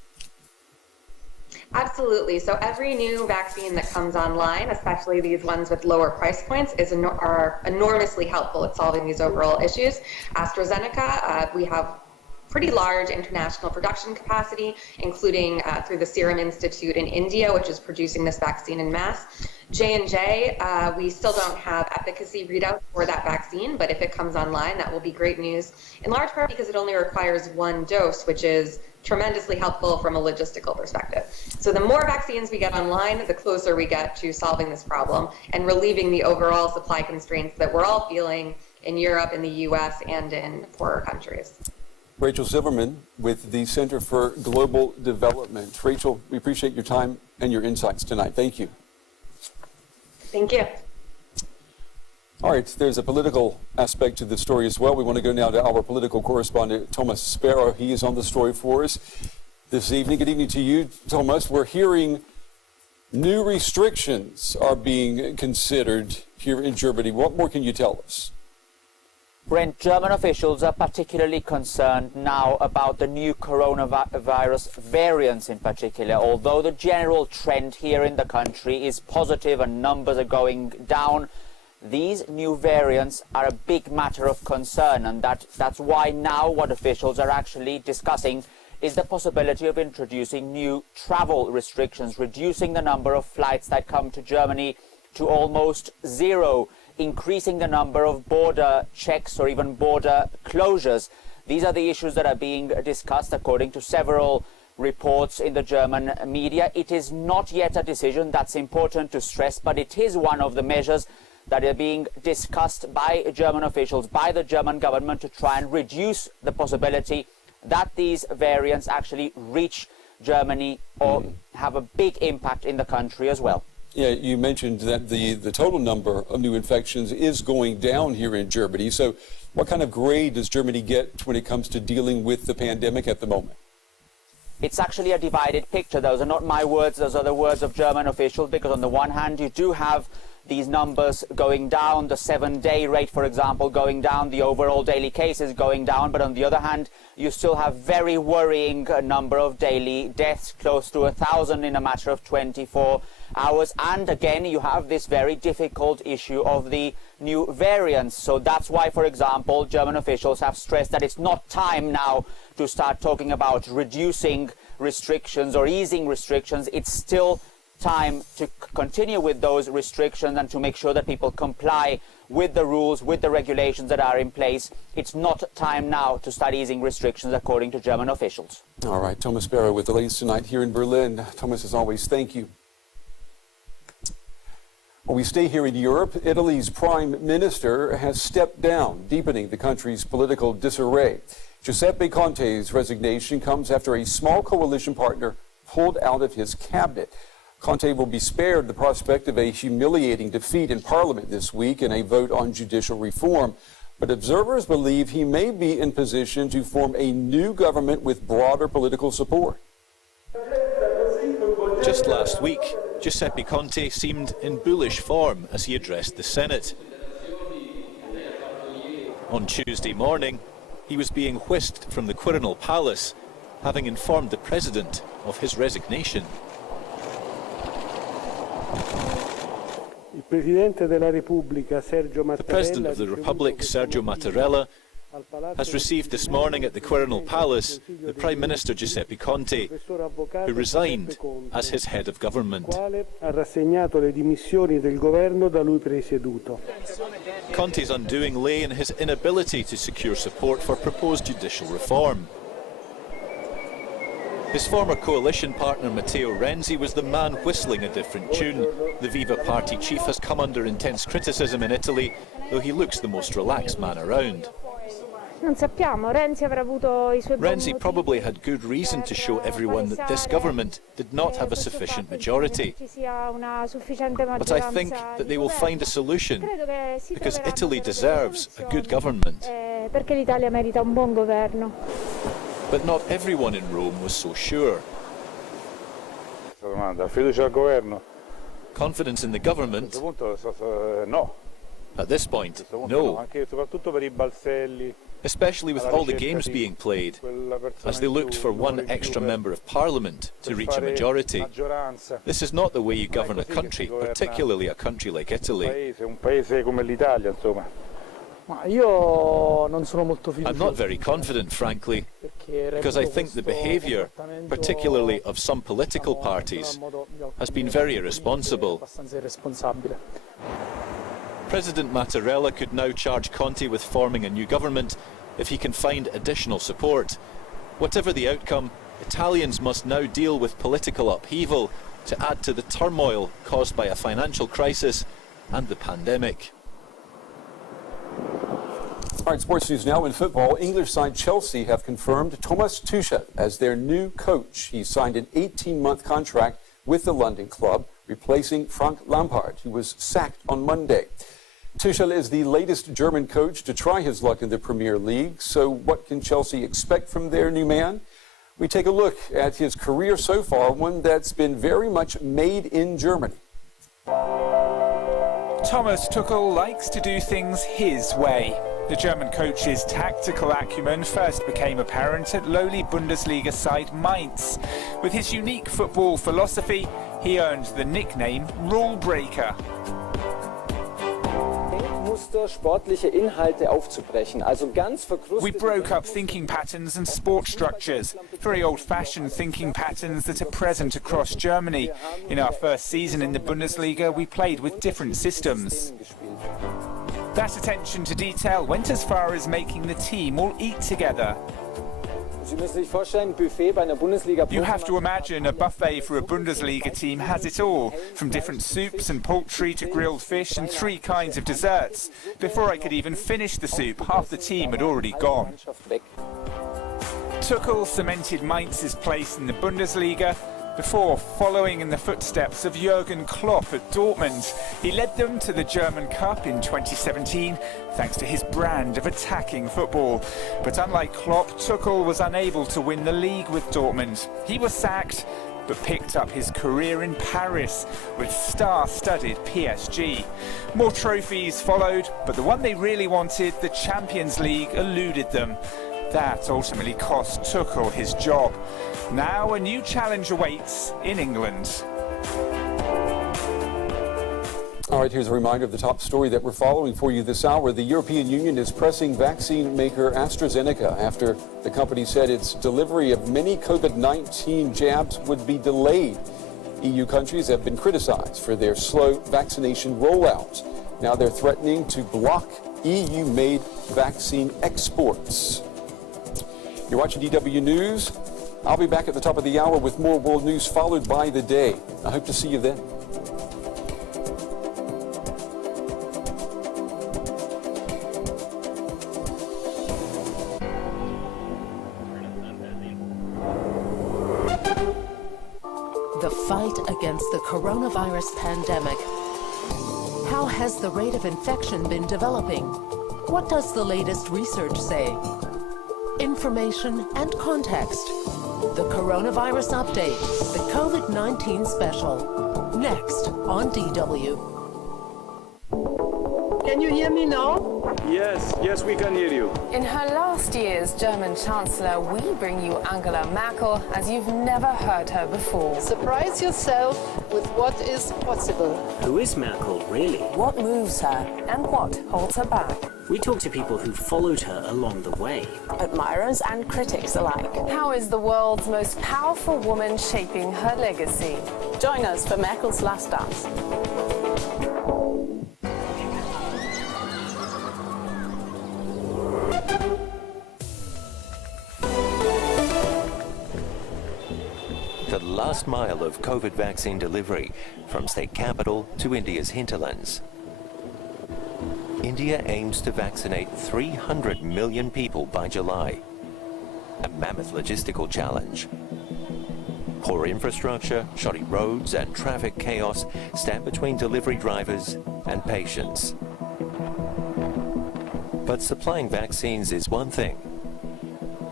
Absolutely. So every new vaccine that comes online, especially these ones with lower price points, are enormously helpful at solving these overall issues. AstraZeneca, we have pretty large international production capacity, including through the Serum Institute in India, which is producing this vaccine in mass. J&J, we still don't have efficacy readouts for that vaccine, but if it comes online, that will be great news, in large part because it only requires one dose, which is tremendously helpful from a logistical perspective. So the more vaccines we get online, the closer we get to solving this problem and relieving the overall supply constraints that we're all feeling in Europe, in the US, and in poorer countries. Rachel Silverman with the Center for Global Development. Rachel, we appreciate your time and your insights tonight. Thank you. Thank you. All right, there's a political aspect to the story as well. We want to go now to our political correspondent, Thomas Sparrow. He is on the story for us this evening. Good evening to you, Thomas. We're hearing new restrictions are being considered here in Germany. What more can you tell us? Brent, German officials are particularly concerned now about the new coronavirus variants in particular. Although the general trend here in the country is positive and numbers are going down, these new variants are a big matter of concern, and that's why now what officials are actually discussing is the possibility of introducing new travel restrictions, reducing the number of flights that come to Germany to almost zero, increasing the number of border checks or even border closures. These are the issues that are being discussed according to several reports in the German media. It is not yet a decision, that's important to stress, but it is one of the measures that are being discussed by German officials, by the German government, to try and reduce the possibility that these variants actually reach Germany or have a big impact in the country as well. Yeah, you mentioned that the total number of new infections is going down here in Germany. So what kind of grade does Germany get when it comes to dealing with the pandemic at the moment? It's actually a divided picture. Those are not my words, those are the words of German officials, because on the one hand you do have these numbers going down, the 7-day rate, for example, going down, the overall daily cases going down. But on the other hand, you still have very worrying number of daily deaths, close to 1,000 in a matter of 24 hours. And again, you have this very difficult issue of the new variants. So that's why, for example, German officials have stressed that it's not time now to start talking about reducing restrictions or easing restrictions. It's still time to continue with those restrictions and to make sure that people comply with the rules, with the regulations that are in place. It's not time now to start easing restrictions, according to German officials. All right, Thomas Barrow with the latest tonight here in Berlin. Thomas, as always, thank you. Well, we stay here in Europe. Italy's prime minister has stepped down, deepening the country's political disarray. Giuseppe Conte's resignation comes after a small coalition partner pulled out of his cabinet. Conte will be spared the prospect of a humiliating defeat in Parliament this week in a vote on judicial reform. But observers believe he may be in position to form a new government with broader political support. Just last week, Giuseppe Conte seemed in bullish form as he addressed the Senate. On Tuesday morning, he was being whisked from the Quirinal Palace, having informed the president of his resignation. The President of the Republic, Sergio Mattarella, has received this morning at the Quirinal Palace the Prime Minister Giuseppe Conte, who resigned as his head of government. Conte's undoing lay in his inability to secure support for proposed judicial reform. His former coalition partner Matteo Renzi was the man whistling a different tune. The Viva party chief has come under intense criticism in Italy, though he looks the most relaxed man around. Renzi probably had good reason to show everyone that this government did not have a sufficient majority. But I think that they will find a solution, because Italy deserves a good government. But not everyone in Rome was so sure. Confidence in the government? At this point, no. Especially with all the games being played, as they looked for one extra member of parliament to reach a majority. This is not the way you govern a country, particularly a country like Italy. I'm not very confident, frankly, because I think the behaviour, particularly of some political parties, has been very irresponsible. President Mattarella could now charge Conte with forming a new government if he can find additional support. Whatever the outcome, Italians must now deal with political upheaval to add to the turmoil caused by a financial crisis and the pandemic. All right, sports news now in football. English side Chelsea have confirmed Thomas Tuchel as their new coach. He signed an 18-month contract with the London club, replacing Frank Lampard, who was sacked on Monday. Tuchel is the latest German coach to try his luck in the Premier League. So what can Chelsea expect from their new man? We take a look at his career so far, one that's been very much made in Germany. Thomas Tuchel likes to do things his way. The German coach's tactical acumen first became apparent at lowly Bundesliga side Mainz. With his unique football philosophy, he earned the nickname Rule Breaker. We broke up thinking patterns and sport structures, very old-fashioned thinking patterns that are present across Germany. In our first season in the Bundesliga, we played with different systems. That attention to detail went as far as making the team all eat together. You have to imagine a buffet for a Bundesliga team has it all, from different soups and poultry to grilled fish and 3 kinds of desserts. Before I could even finish the soup, half the team had already gone. Tuchel cemented Mainz's place in the Bundesliga before following in the footsteps of Jurgen Klopp at Dortmund. He led them to the German Cup in 2017 thanks to his brand of attacking football. But unlike Klopp, Tuchel was unable to win the league with Dortmund. He was sacked but picked up his career in Paris with star-studded PSG. More trophies followed, but the one they really wanted, the Champions League, eluded them. That ultimately cost Tuchel his job. Now a new challenge awaits in England. All right, here's a reminder of the top story that we're following for you this hour. The European Union is pressing vaccine maker AstraZeneca after the company said its delivery of many COVID-19 jabs would be delayed. EU countries have been criticized for their slow vaccination rollout. Now they're threatening to block EU-made vaccine exports. You're watching DW News. I'll be back at the top of the hour with more world news followed by the day. I hope to see you then. The fight against the coronavirus pandemic. How has the rate of infection been developing? What does the latest research say? Information and context. The coronavirus update, the COVID-19 special. Next on DW. Can you hear me now? Yes, we can hear you. In her last year as German Chancellor, we bring you Angela Merkel as you've never heard her before. Surprise yourself with what is possible. Who is Merkel, really? What moves her and what holds her back? We talked to people who followed her along the way. Admirers and critics alike. How is the world's most powerful woman shaping her legacy? Join us for Merkel's last dance. The last mile of COVID vaccine delivery from state capital to India's hinterlands. India aims to vaccinate 300 million people by July. A mammoth logistical challenge. Poor infrastructure, shoddy roads and traffic chaos stand between delivery drivers and patients. But supplying vaccines is one thing.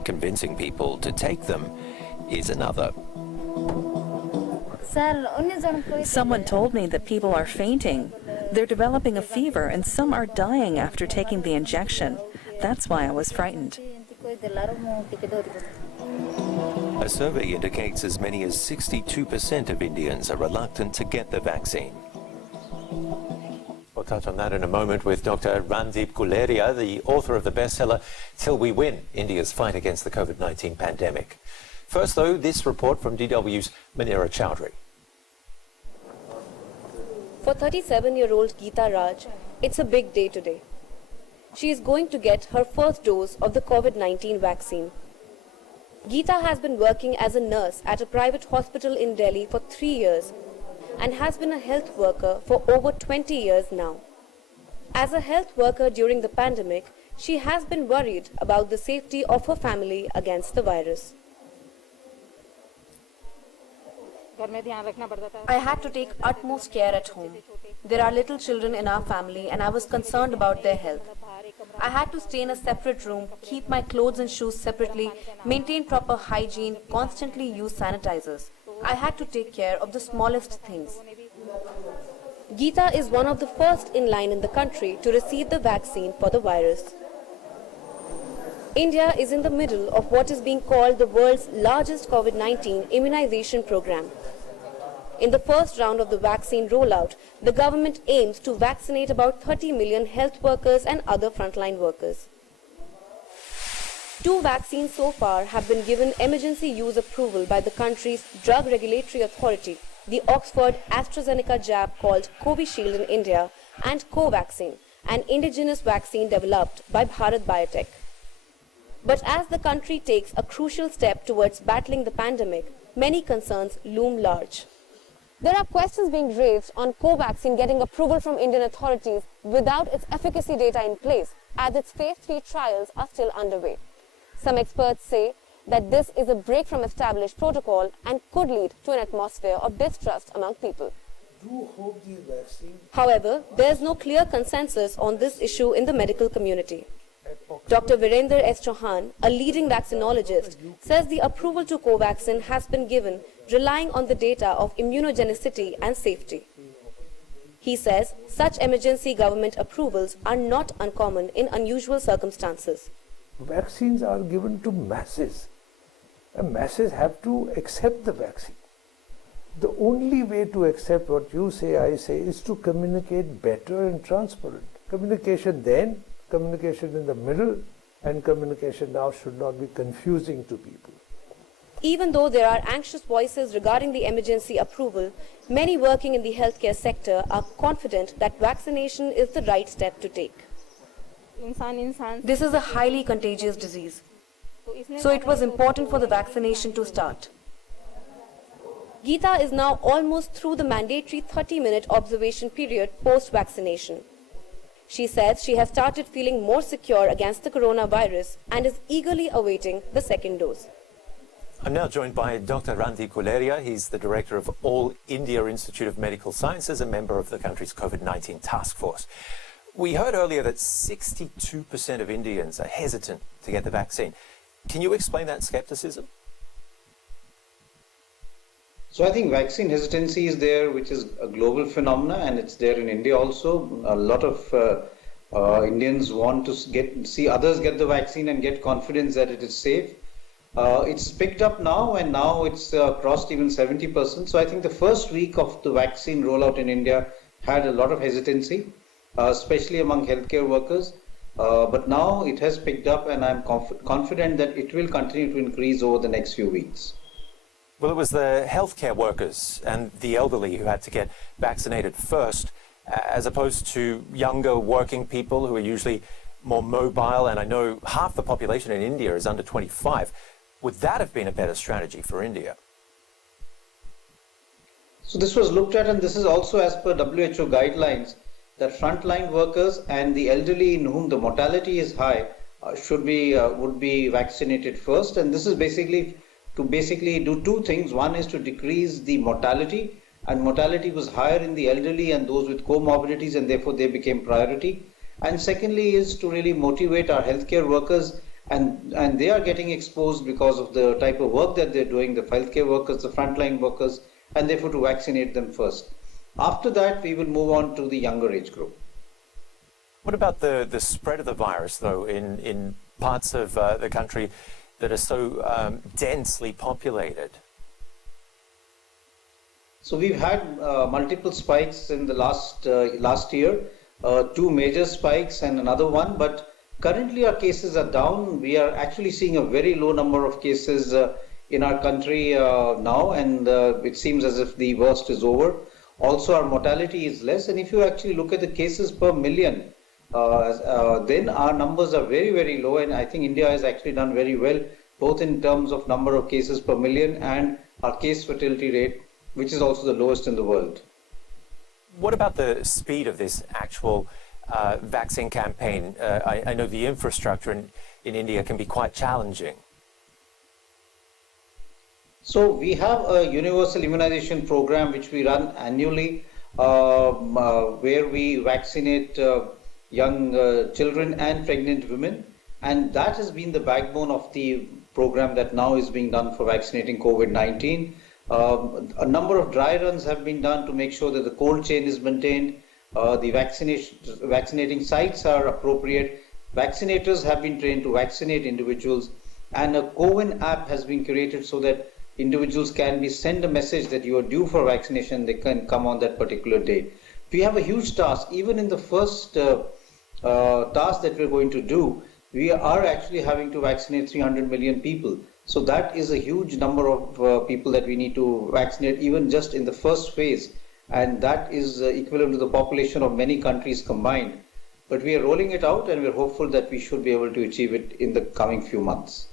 Convincing people to take them is another. Someone told me that people are fainting. They're developing a fever and some are dying after taking the injection. That's why I was frightened. A survey indicates as many as 62% of Indians are reluctant to get the vaccine. We'll touch on that in a moment with Dr. Randeep Guleria, the author of the bestseller Till We Win, India's Fight Against the COVID-19 Pandemic. First, though, this report from DW's Manira Chowdhury. For 37-year-old Geeta Raj, it's a big day today. She is going to get her first dose of the COVID-19 vaccine. Geeta has been working as a nurse at a private hospital in Delhi for 3 years and has been a health worker for over 20 years now. As a health worker during the pandemic, she has been worried about the safety of her family against the virus. I had to take utmost care at home. There are little children in our family and I was concerned about their health. I had to stay in a separate room, keep my clothes and shoes separately, maintain proper hygiene, constantly use sanitizers. I had to take care of the smallest things. Geeta is one of the first in line in the country to receive the vaccine for the virus. India is in the middle of what is being called the world's largest COVID-19 immunization program. In the first round of the vaccine rollout, the government aims to vaccinate about 30 million health workers and other frontline workers. 2 vaccines so far have been given emergency use approval by the country's drug regulatory authority, the Oxford AstraZeneca jab called Covishield in India, and Covaxin, an indigenous vaccine developed by Bharat Biotech. But as the country takes a crucial step towards battling the pandemic, many concerns loom large. There are questions being raised on Covaxin getting approval from Indian authorities without its efficacy data in place, as its phase 3 trials are still underway. Some experts say that this is a break from established protocol and could lead to an atmosphere of distrust among people. However, there is no clear consensus on this issue in the medical community. Dr. Virender S. Chauhan, a leading vaccinologist, says the approval to Covaxin has been given relying on the data of immunogenicity and safety. He says such emergency government approvals are not uncommon in unusual circumstances. Vaccines are given to masses, and masses have to accept the vaccine. The only way to accept what you say, I say, is to communicate better and transparent. Communication then, communication in the middle, and communication now should not be confusing to people. Even though there are anxious voices regarding the emergency approval, many working in the healthcare sector are confident that vaccination is the right step to take. This is a highly contagious disease, so it was important for the vaccination to start. Geeta is now almost through the mandatory 30-minute observation period post-vaccination. She says she has started feeling more secure against the coronavirus and is eagerly awaiting the second dose. I'm now joined by Dr. Randeep Guleria. He's the director of All India Institute of Medical Sciences, a member of the country's COVID-19 task force. We heard earlier that 62% of Indians are hesitant to get the vaccine. Can you explain that skepticism? So I think vaccine hesitancy is there, which is a global phenomena, and it's there in India also. A lot of Indians want to see others get the vaccine and get confidence that it is safe. It's picked up now, and now it's crossed even 70%. So I think the first week of the vaccine rollout in India had a lot of hesitancy, especially among healthcare workers. But now it has picked up, and I'm confident that it will continue to increase over the next few weeks. Well, it was the healthcare workers and the elderly who had to get vaccinated first, as opposed to younger working people who are usually more mobile. And I know half the population in India is under 25. Would that have been a better strategy for India? So this was looked at, and this is also as per WHO guidelines, that frontline workers and the elderly in whom the mortality is high would be vaccinated first. And this is basically to do two things. One is to decrease the mortality, and mortality was higher in the elderly and those with comorbidities, and therefore they became priority. And secondly is to really motivate our healthcare workers, and they are getting exposed because of the type of work that they're doing, the healthcare workers, the frontline workers, and therefore to vaccinate them first. After that, we will move on to the younger age group. What about the spread of the virus, though, in parts of the country that are so densely populated? So we've had multiple spikes in the last year, two major spikes and another one, but currently our cases are down. We are actually seeing a very low number of cases in our country now, and it seems as if the worst is over. Also, our mortality is less, and if you actually look at the cases per million, then our numbers are very, very low, and I think India has actually done very well, both in terms of number of cases per million and our case fatality rate, which is also the lowest in the world. What about the speed of this actual vaccine campaign? I know the infrastructure in India can be quite challenging. So we have a universal immunization program which we run annually, where we vaccinate young children and pregnant women, and that has been the backbone of the program that now is being done for vaccinating COVID-19. A number of dry runs have been done to make sure that the cold chain is maintained, the vaccinating sites are appropriate, vaccinators have been trained to vaccinate individuals, and a CoWIN app has been created so that individuals can be sent a message that you are due for vaccination, they can come on that particular day. We have a huge task. Even in the first task that we're going to do, we are actually having to vaccinate 300 million people. So that is a huge number of people that we need to vaccinate, even just in the first phase. And that is equivalent to the population of many countries combined. But we are rolling it out, and we're hopeful that we should be able to achieve it in the coming few months.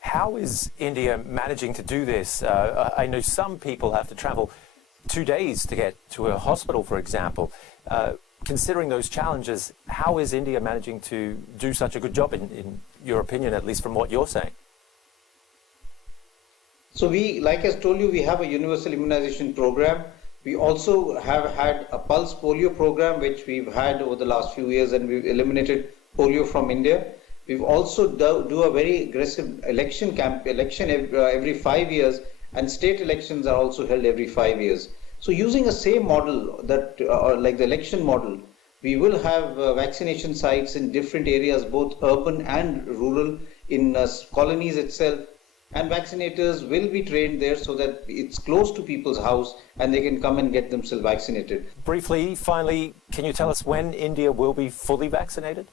How is India managing to do this? I know some people have to travel 2 days to get to a hospital, for example. Considering those challenges, how is India managing to do such a good job, in your opinion, at least from what you're saying? So we, like I told you, we have a universal immunization program. We also have had a pulse polio program, which we've had over the last few years, and we've eliminated polio from India. We've also do a very aggressive election every 5 years, and state elections are also held every 5 years. So using a same model that, like the election model, we will have vaccination sites in different areas, both urban and rural, in colonies itself, and vaccinators will be trained there so that it's close to people's house and they can come and get themselves vaccinated. Briefly, finally, can you tell us when India will be fully vaccinated?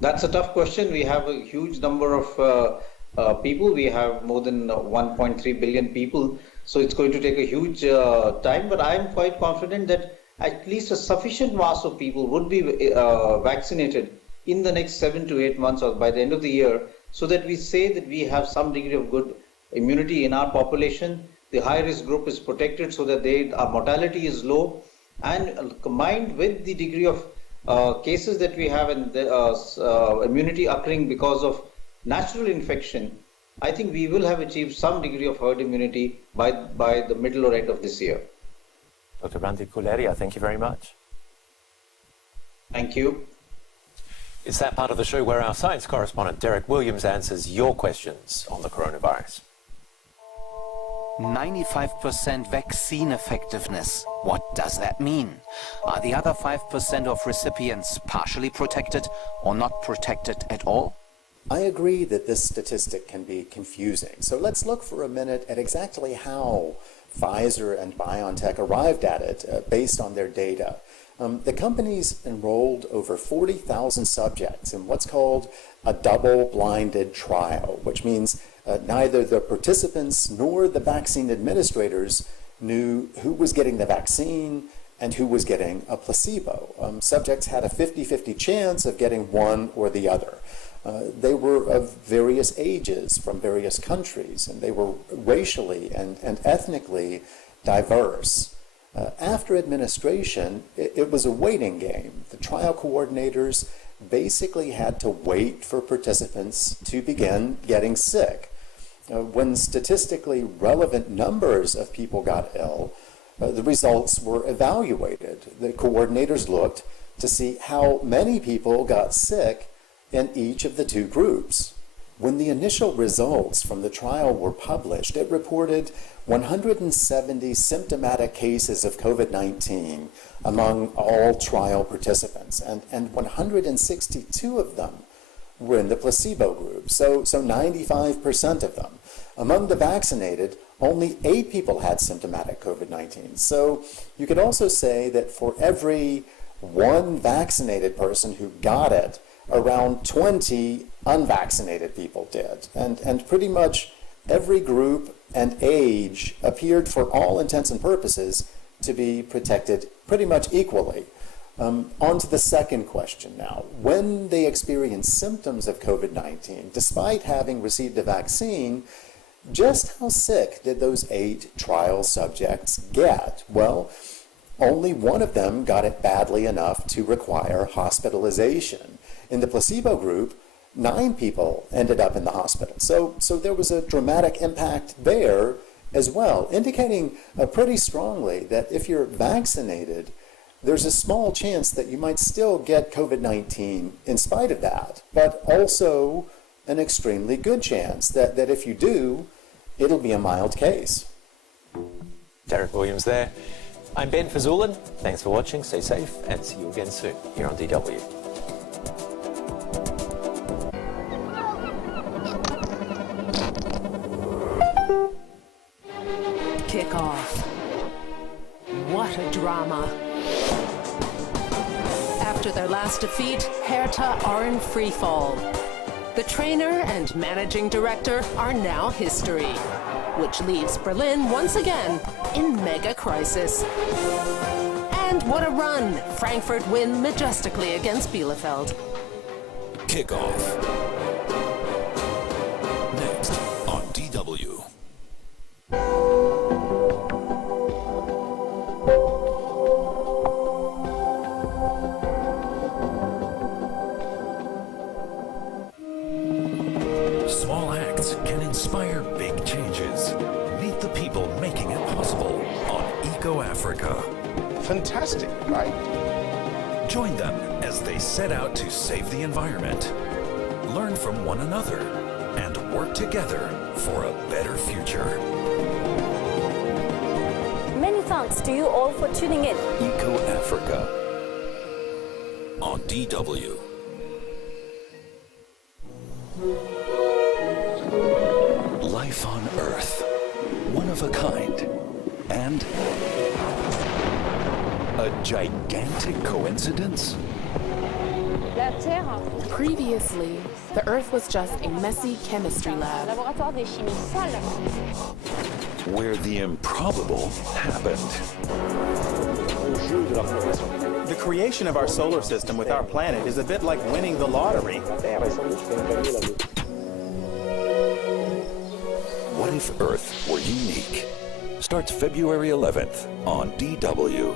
That's a tough question. We have a huge number of people. We have more than 1.3 billion people. So it's going to take a huge time, but I'm quite confident that at least a sufficient mass of people would be vaccinated in the next 7 to 8 months or by the end of the year, so that we say that we have some degree of good immunity in our population. The high risk group is protected so that our mortality is low, and combined with the degree of cases that we have and the immunity occurring because of natural infection, I think we will have achieved some degree of herd immunity by the middle or end of this year. Dr. Randeep Guleria, thank you very much. Thank you. It's that part of the show where our science correspondent Derek Williams answers your questions on the coronavirus. 95% vaccine effectiveness. What does that mean? Are the other 5% of recipients partially protected or not protected at all? I agree that this statistic can be confusing. So let's look for a minute at exactly how Pfizer and BioNTech arrived at it based on their data. The companies enrolled over 40,000 subjects in what's called a double-blinded trial, which means neither the participants nor the vaccine administrators knew who was getting the vaccine and who was getting a placebo. Subjects had a 50-50 chance of getting one or the other. They were of various ages from various countries, and they were racially and ethnically diverse. After administration, it was a waiting game. The trial coordinators basically had to wait for participants to begin getting sick. When statistically relevant numbers of people got ill, the results were evaluated. The coordinators looked to see how many people got sick in each of the two groups. When the initial results from the trial were published, it reported 170 symptomatic cases of COVID-19 among all trial participants, and 162 of them were in the placebo group, so 95% of them. Among the vaccinated, only 8 people had symptomatic COVID-19. So you could also say that for every one vaccinated person who got it, around 20 unvaccinated people did. And pretty much every group and age appeared, for all intents and purposes, to be protected pretty much equally. On to the second question now. When they experienced symptoms of COVID-19, despite having received a vaccine, just how sick did those 8 trial subjects get? Well, only one of them got it badly enough to require hospitalization. In the placebo group, 9 people ended up in the hospital. So there was a dramatic impact there as well, indicating pretty strongly that if you're vaccinated, there's a small chance that you might still get COVID-19 in spite of that, but also an extremely good chance that if you do, it'll be a mild case. Derek Williams there. I'm Ben Fazulin. Thanks for watching. Stay safe and see you again soon here on DW. Kickoff. What a drama. After their last defeat, Hertha are in free fall. The trainer and managing director are now history, which leaves Berlin once again in mega crisis. And what a run! Frankfurt win majestically against Bielefeld. Kickoff. Next on DW. Small acts can inspire big changes. Meet the people making it possible on Eco Africa. Fantastic, right? Join them as they set out to save the environment, learn from one another, and work together for a better future. Many thanks to you all for tuning in. Eco Africa on DW. Life on Earth, one of a kind, and a gigantic coincidence? Previously, the Earth was just a messy chemistry lab. Where the improbable happened. The creation of our solar system with our planet is a bit like winning the lottery. What if Earth were unique? Starts February 11th on DW.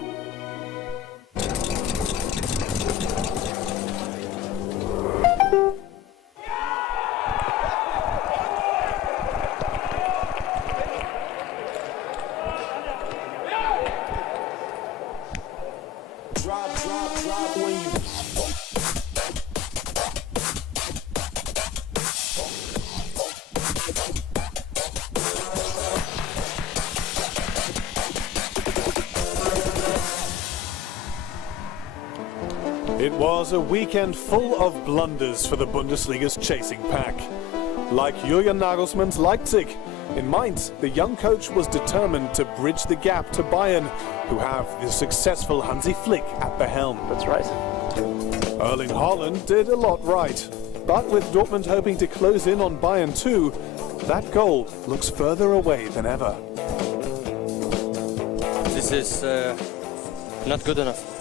It was a weekend full of blunders for the Bundesliga's chasing pack. Like Julian Nagelsmann's Leipzig, in Mainz, the young coach was determined to bridge the gap to Bayern, who have the successful Hansi Flick at the helm. That's right. Erling Haaland did a lot right. But with Dortmund hoping to close in on Bayern too, that goal looks further away than ever. This is not good enough.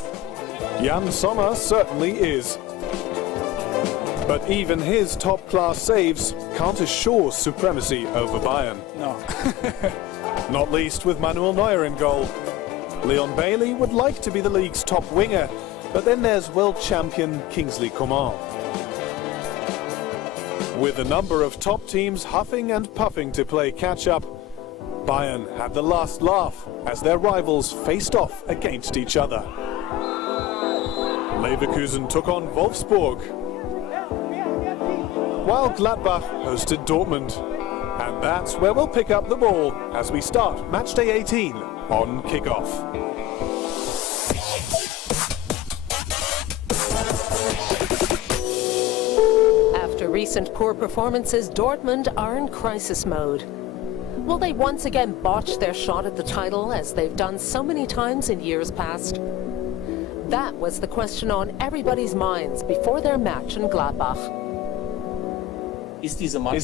Jan Sommer certainly is. But even his top-class saves can't assure supremacy over Bayern. No. Not least with Manuel Neuer in goal. Leon Bailey would like to be the league's top winger, but then there's world champion Kingsley Coman. With a number of top teams huffing and puffing to play catch-up, Bayern had the last laugh as their rivals faced off against each other. Leverkusen took on Wolfsburg, while Gladbach hosted Dortmund. And that's where we'll pick up the ball as we start matchday 18 on kickoff. After recent poor performances, Dortmund are in crisis mode. Will they once again botch their shot at the title as they've done so many times in years past? That was the question on everybody's minds before their match in Gladbach. Is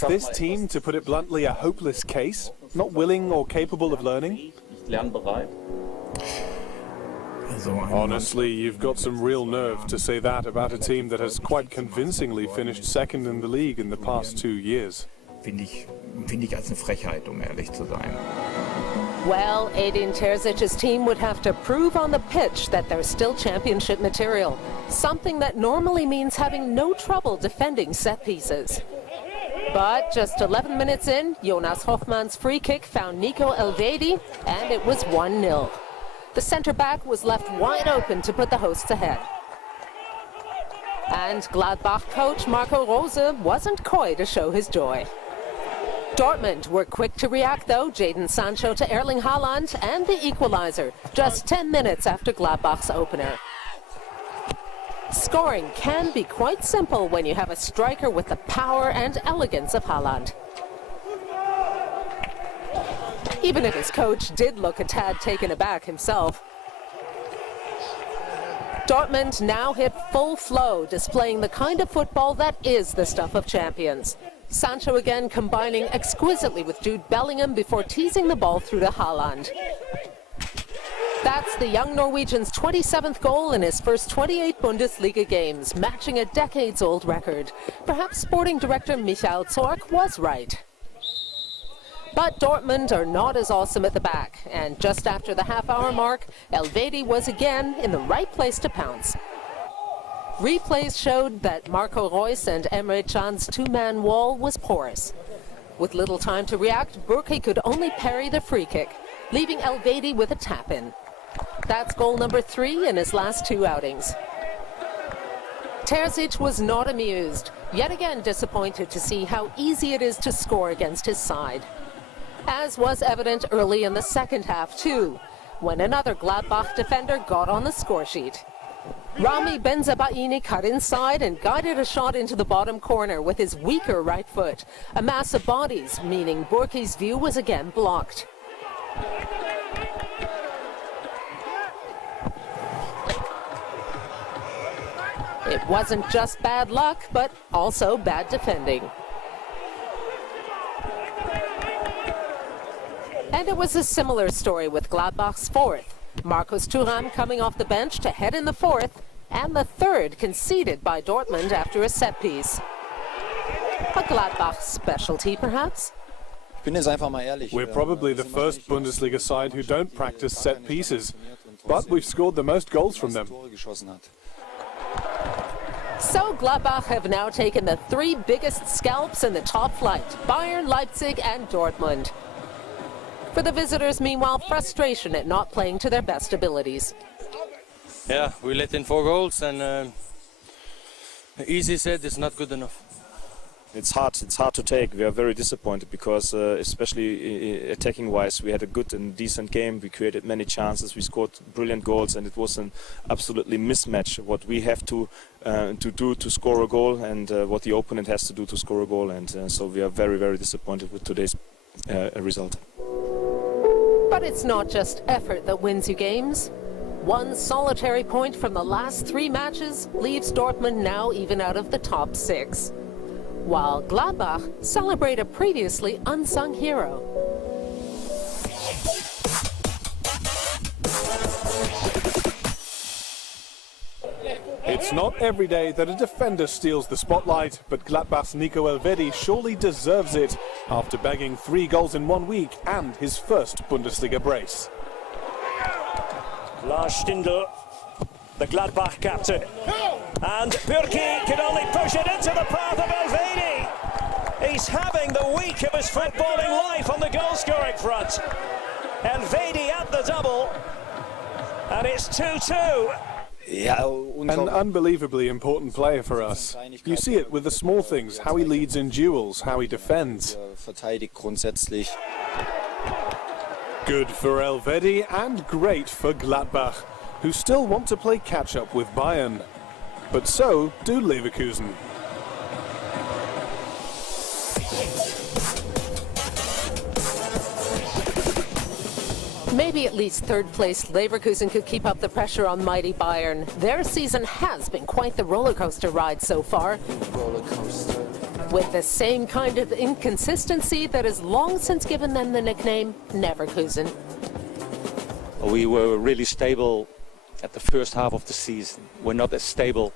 this team, to put it bluntly, a hopeless case? Not willing or capable of learning? Honestly, you've got some real nerve to say that about a team that has quite convincingly finished second in the league in the past 2 years. Finde ich als eine Frechheit, ehrlich zu sein. Well, Edin Terzic's team would have to prove on the pitch that they're still championship material, something that normally means having no trouble defending set pieces. But just 11 minutes in, Jonas Hoffmann's free kick found Nico Elvedi, and it was 1-0. The centre-back was left wide open to put the hosts ahead. And Gladbach coach Marco Rose wasn't coy to show his joy. Dortmund were quick to react, though. Jadon Sancho to Erling Haaland and the equalizer, just 10 minutes after Gladbach's opener. Scoring can be quite simple when you have a striker with the power and elegance of Haaland. Even if his coach did look a tad taken aback himself. Dortmund now hit full flow, displaying the kind of football that is the stuff of champions. Sancho again combining exquisitely with Jude Bellingham before teasing the ball through to Haaland. That's the young Norwegian's 27th goal in his first 28 Bundesliga games, matching a decades-old record. Perhaps sporting director Michael Zorc was right. But Dortmund are not as awesome at the back, and just after the half-hour mark, Elvedi was again in the right place to pounce. Replays showed that Marco Reus and Emre Can's two-man wall was porous. With little time to react, Burki could only parry the free kick, leaving Elvedi with a tap-in. That's goal number 3 in his last 2 outings. Terzic was not amused, yet again disappointed to see how easy it is to score against his side. As was evident early in the second half too, when another Gladbach defender got on the scoresheet. Rami Benzabaini cut inside and guided a shot into the bottom corner with his weaker right foot. A mass of bodies, meaning Burki's view was again blocked. It wasn't just bad luck, but also bad defending. And it was a similar story with Gladbach's fourth. Markus Thuram coming off the bench to head in the fourth, and the third conceded by Dortmund after a set piece. A Gladbach specialty, perhaps? We're probably the first Bundesliga side who don't practice set pieces, but we've scored the most goals from them. So Gladbach have now taken the three biggest scalps in the top flight, Bayern, Leipzig and Dortmund. For the visitors, meanwhile, frustration at not playing to their best abilities. Yeah, we let in 4 goals and easy said it's not good enough. It's hard to take. We are very disappointed because especially attacking-wise, we had a good and decent game. We created many chances. We scored brilliant goals, and it was an absolutely mismatch what we have to do to score a goal and what the opponent has to do to score a goal. And so we are very, very disappointed with today's result. But it's not just effort that wins you games. One solitary point from the last 3 matches leaves Dortmund now even out of the top 6. While Gladbach celebrate a previously unsung hero. It's not every day that a defender steals the spotlight, but Gladbach's Nico Elvedi surely deserves it after bagging 3 goals in 1 week and his first Bundesliga brace. Lars Stindl, the Gladbach captain, and Burki can only push it into the path of Elvedi. He's having the week of his footballing life on the goal-scoring front. Elvedi at the double, and it's 2-2. An unbelievably important player for us. You see it with the small things, how he leads in duels, how he defends. Good for Elvedi and great for Gladbach, who still want to play catch-up with Bayern. But so do Leverkusen. Maybe at least third place Leverkusen could keep up the pressure on mighty Bayern. Their season has been quite the roller coaster ride so far. With the same kind of inconsistency that has long since given them the nickname Neverkusen. We were really stable at the first half of the season. We're not as stable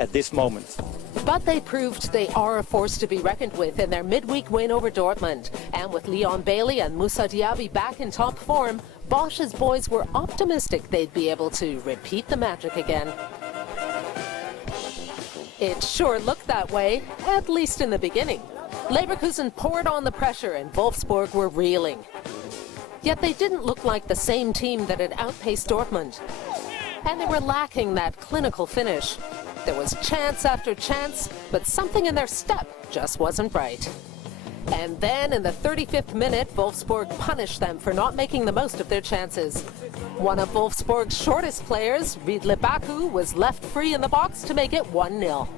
at this moment. But they proved they are a force to be reckoned with in their midweek win over Dortmund. And with Leon Bailey and Moussa Diaby back in top form, Bosch's boys were optimistic they'd be able to repeat the magic again. It sure looked that way, at least in the beginning. Leverkusen poured on the pressure and Wolfsburg were reeling. Yet they didn't look like the same team that had outpaced Dortmund. And they were lacking that clinical finish. There was chance after chance, but something in their step just wasn't right. And then in the 35th minute, Wolfsburg punished them for not making the most of their chances. One of Wolfsburg's shortest players, Riedle Baku, was left free in the box to make it 1-0.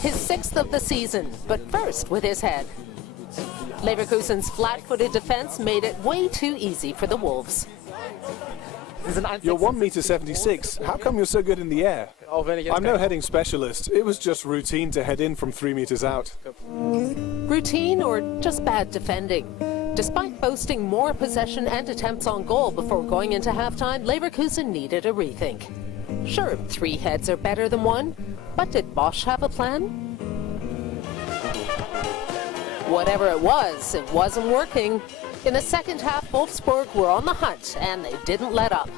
His 6th of the season, but first with his head. Leverkusen's flat-footed defense made it way too easy for the Wolves. You're 1.76 m. How come you're so good in the air? I'm no heading specialist. It was just routine to head in from 3 meters out. Routine or just bad defending? Despite boasting more possession and attempts on goal before going into halftime, Leverkusen needed a rethink. Sure, 3 heads are better than 1, but did Bosch have a plan? Whatever it wasn't working. In the second half, Wolfsburg were on the hunt, and they didn't let up.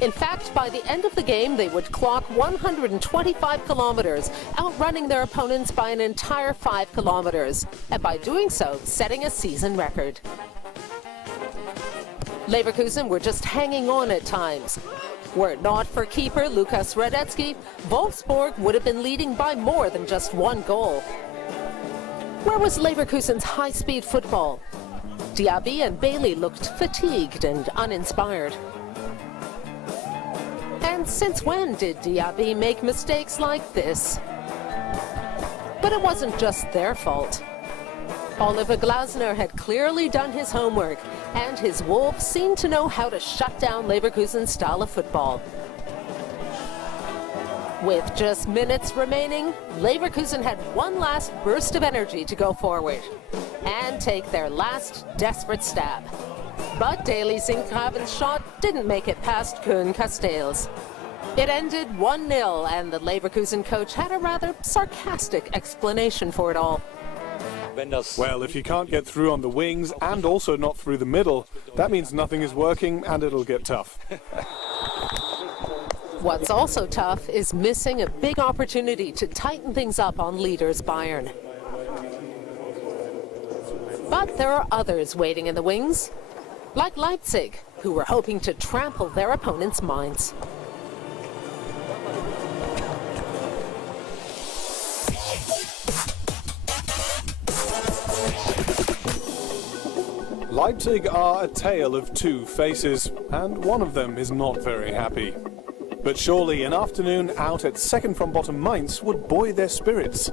In fact, by the end of the game, they would clock 125 kilometers, outrunning their opponents by an entire 5 kilometers, and by doing so, setting a season record. Leverkusen were just hanging on at times. Were it not for keeper Lukas Radetzky, Wolfsburg would have been leading by more than just one goal. Where was Leverkusen's high-speed football? Diaby and Bailey looked fatigued and uninspired. And since when did Diaby make mistakes like this? But it wasn't just their fault. Oliver Glasner had clearly done his homework, and his Wolves seemed to know how to shut down Leverkusen's style of football. With just minutes remaining, Leverkusen had one last burst of energy to go forward and take their last desperate stab. But Daley Zinkgraven's shot didn't make it past Koen Casteels. It ended 1-0, and the Leverkusen coach had a rather sarcastic explanation for it all. Well, if you can't get through on the wings and also not through the middle, that means nothing is working and it'll get tough. What's also tough is missing a big opportunity to tighten things up on leaders Bayern. But there are others waiting in the wings, like Leipzig, who were hoping to trample their opponents' minds. Leipzig are a tale of two faces, and one of them is not very happy. But surely an afternoon out at second from bottom Mainz would buoy their spirits.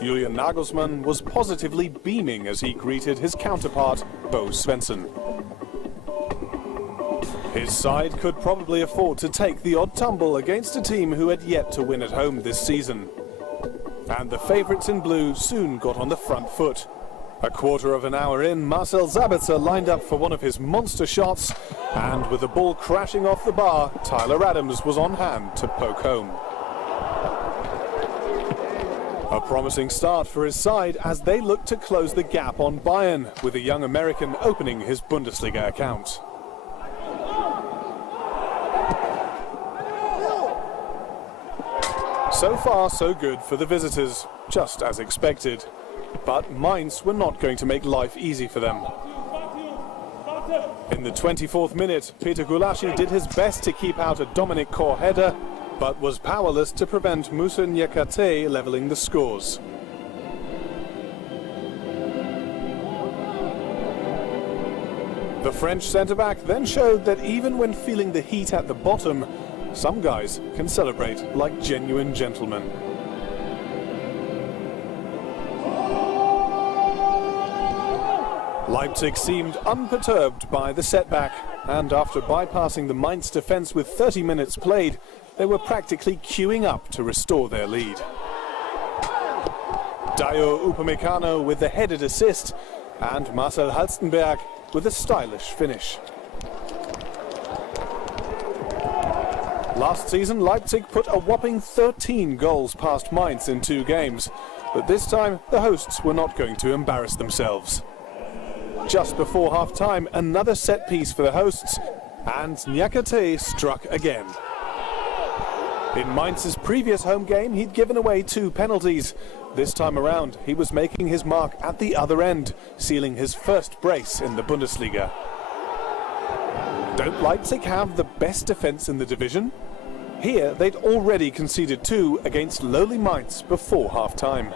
Julian Nagelsmann was positively beaming as he greeted his counterpart, Bo Svensson. His side could probably afford to take the odd tumble against a team who had yet to win at home this season. And the favourites in blue soon got on the front foot. A quarter of an hour in, Marcel Sabitzer lined up for one of his monster shots, and with the ball crashing off the bar, Tyler Adams was on hand to poke home. A promising start for his side as they look to close the gap on Bayern, with a young American opening his Bundesliga account. So far, so good for the visitors, just as expected. But Mainz were not going to make life easy for them. In the 24th minute, Peter Gulaschi did his best to keep out a Dominic Kor header, but was powerless to prevent Moussa Niakate levelling the scores. The French centre-back then showed that even when feeling the heat at the bottom, some guys can celebrate like genuine gentlemen. Leipzig seemed unperturbed by the setback, and after bypassing the Mainz defence with 30 minutes played, they were practically queuing up to restore their lead. Dayo Upamecano with the headed assist, and Marcel Halstenberg with a stylish finish. Last season, Leipzig put a whopping 13 goals past Mainz in 2 games, but this time the hosts were not going to embarrass themselves. Just before half-time, another set-piece for the hosts, and Niakate struck again. In Mainz's previous home game, he'd given away 2 penalties. This time around, he was making his mark at the other end, sealing his first brace in the Bundesliga. Don't Leipzig have the best defence in the division? Here, they'd already conceded 2 against lowly Mainz before half-time.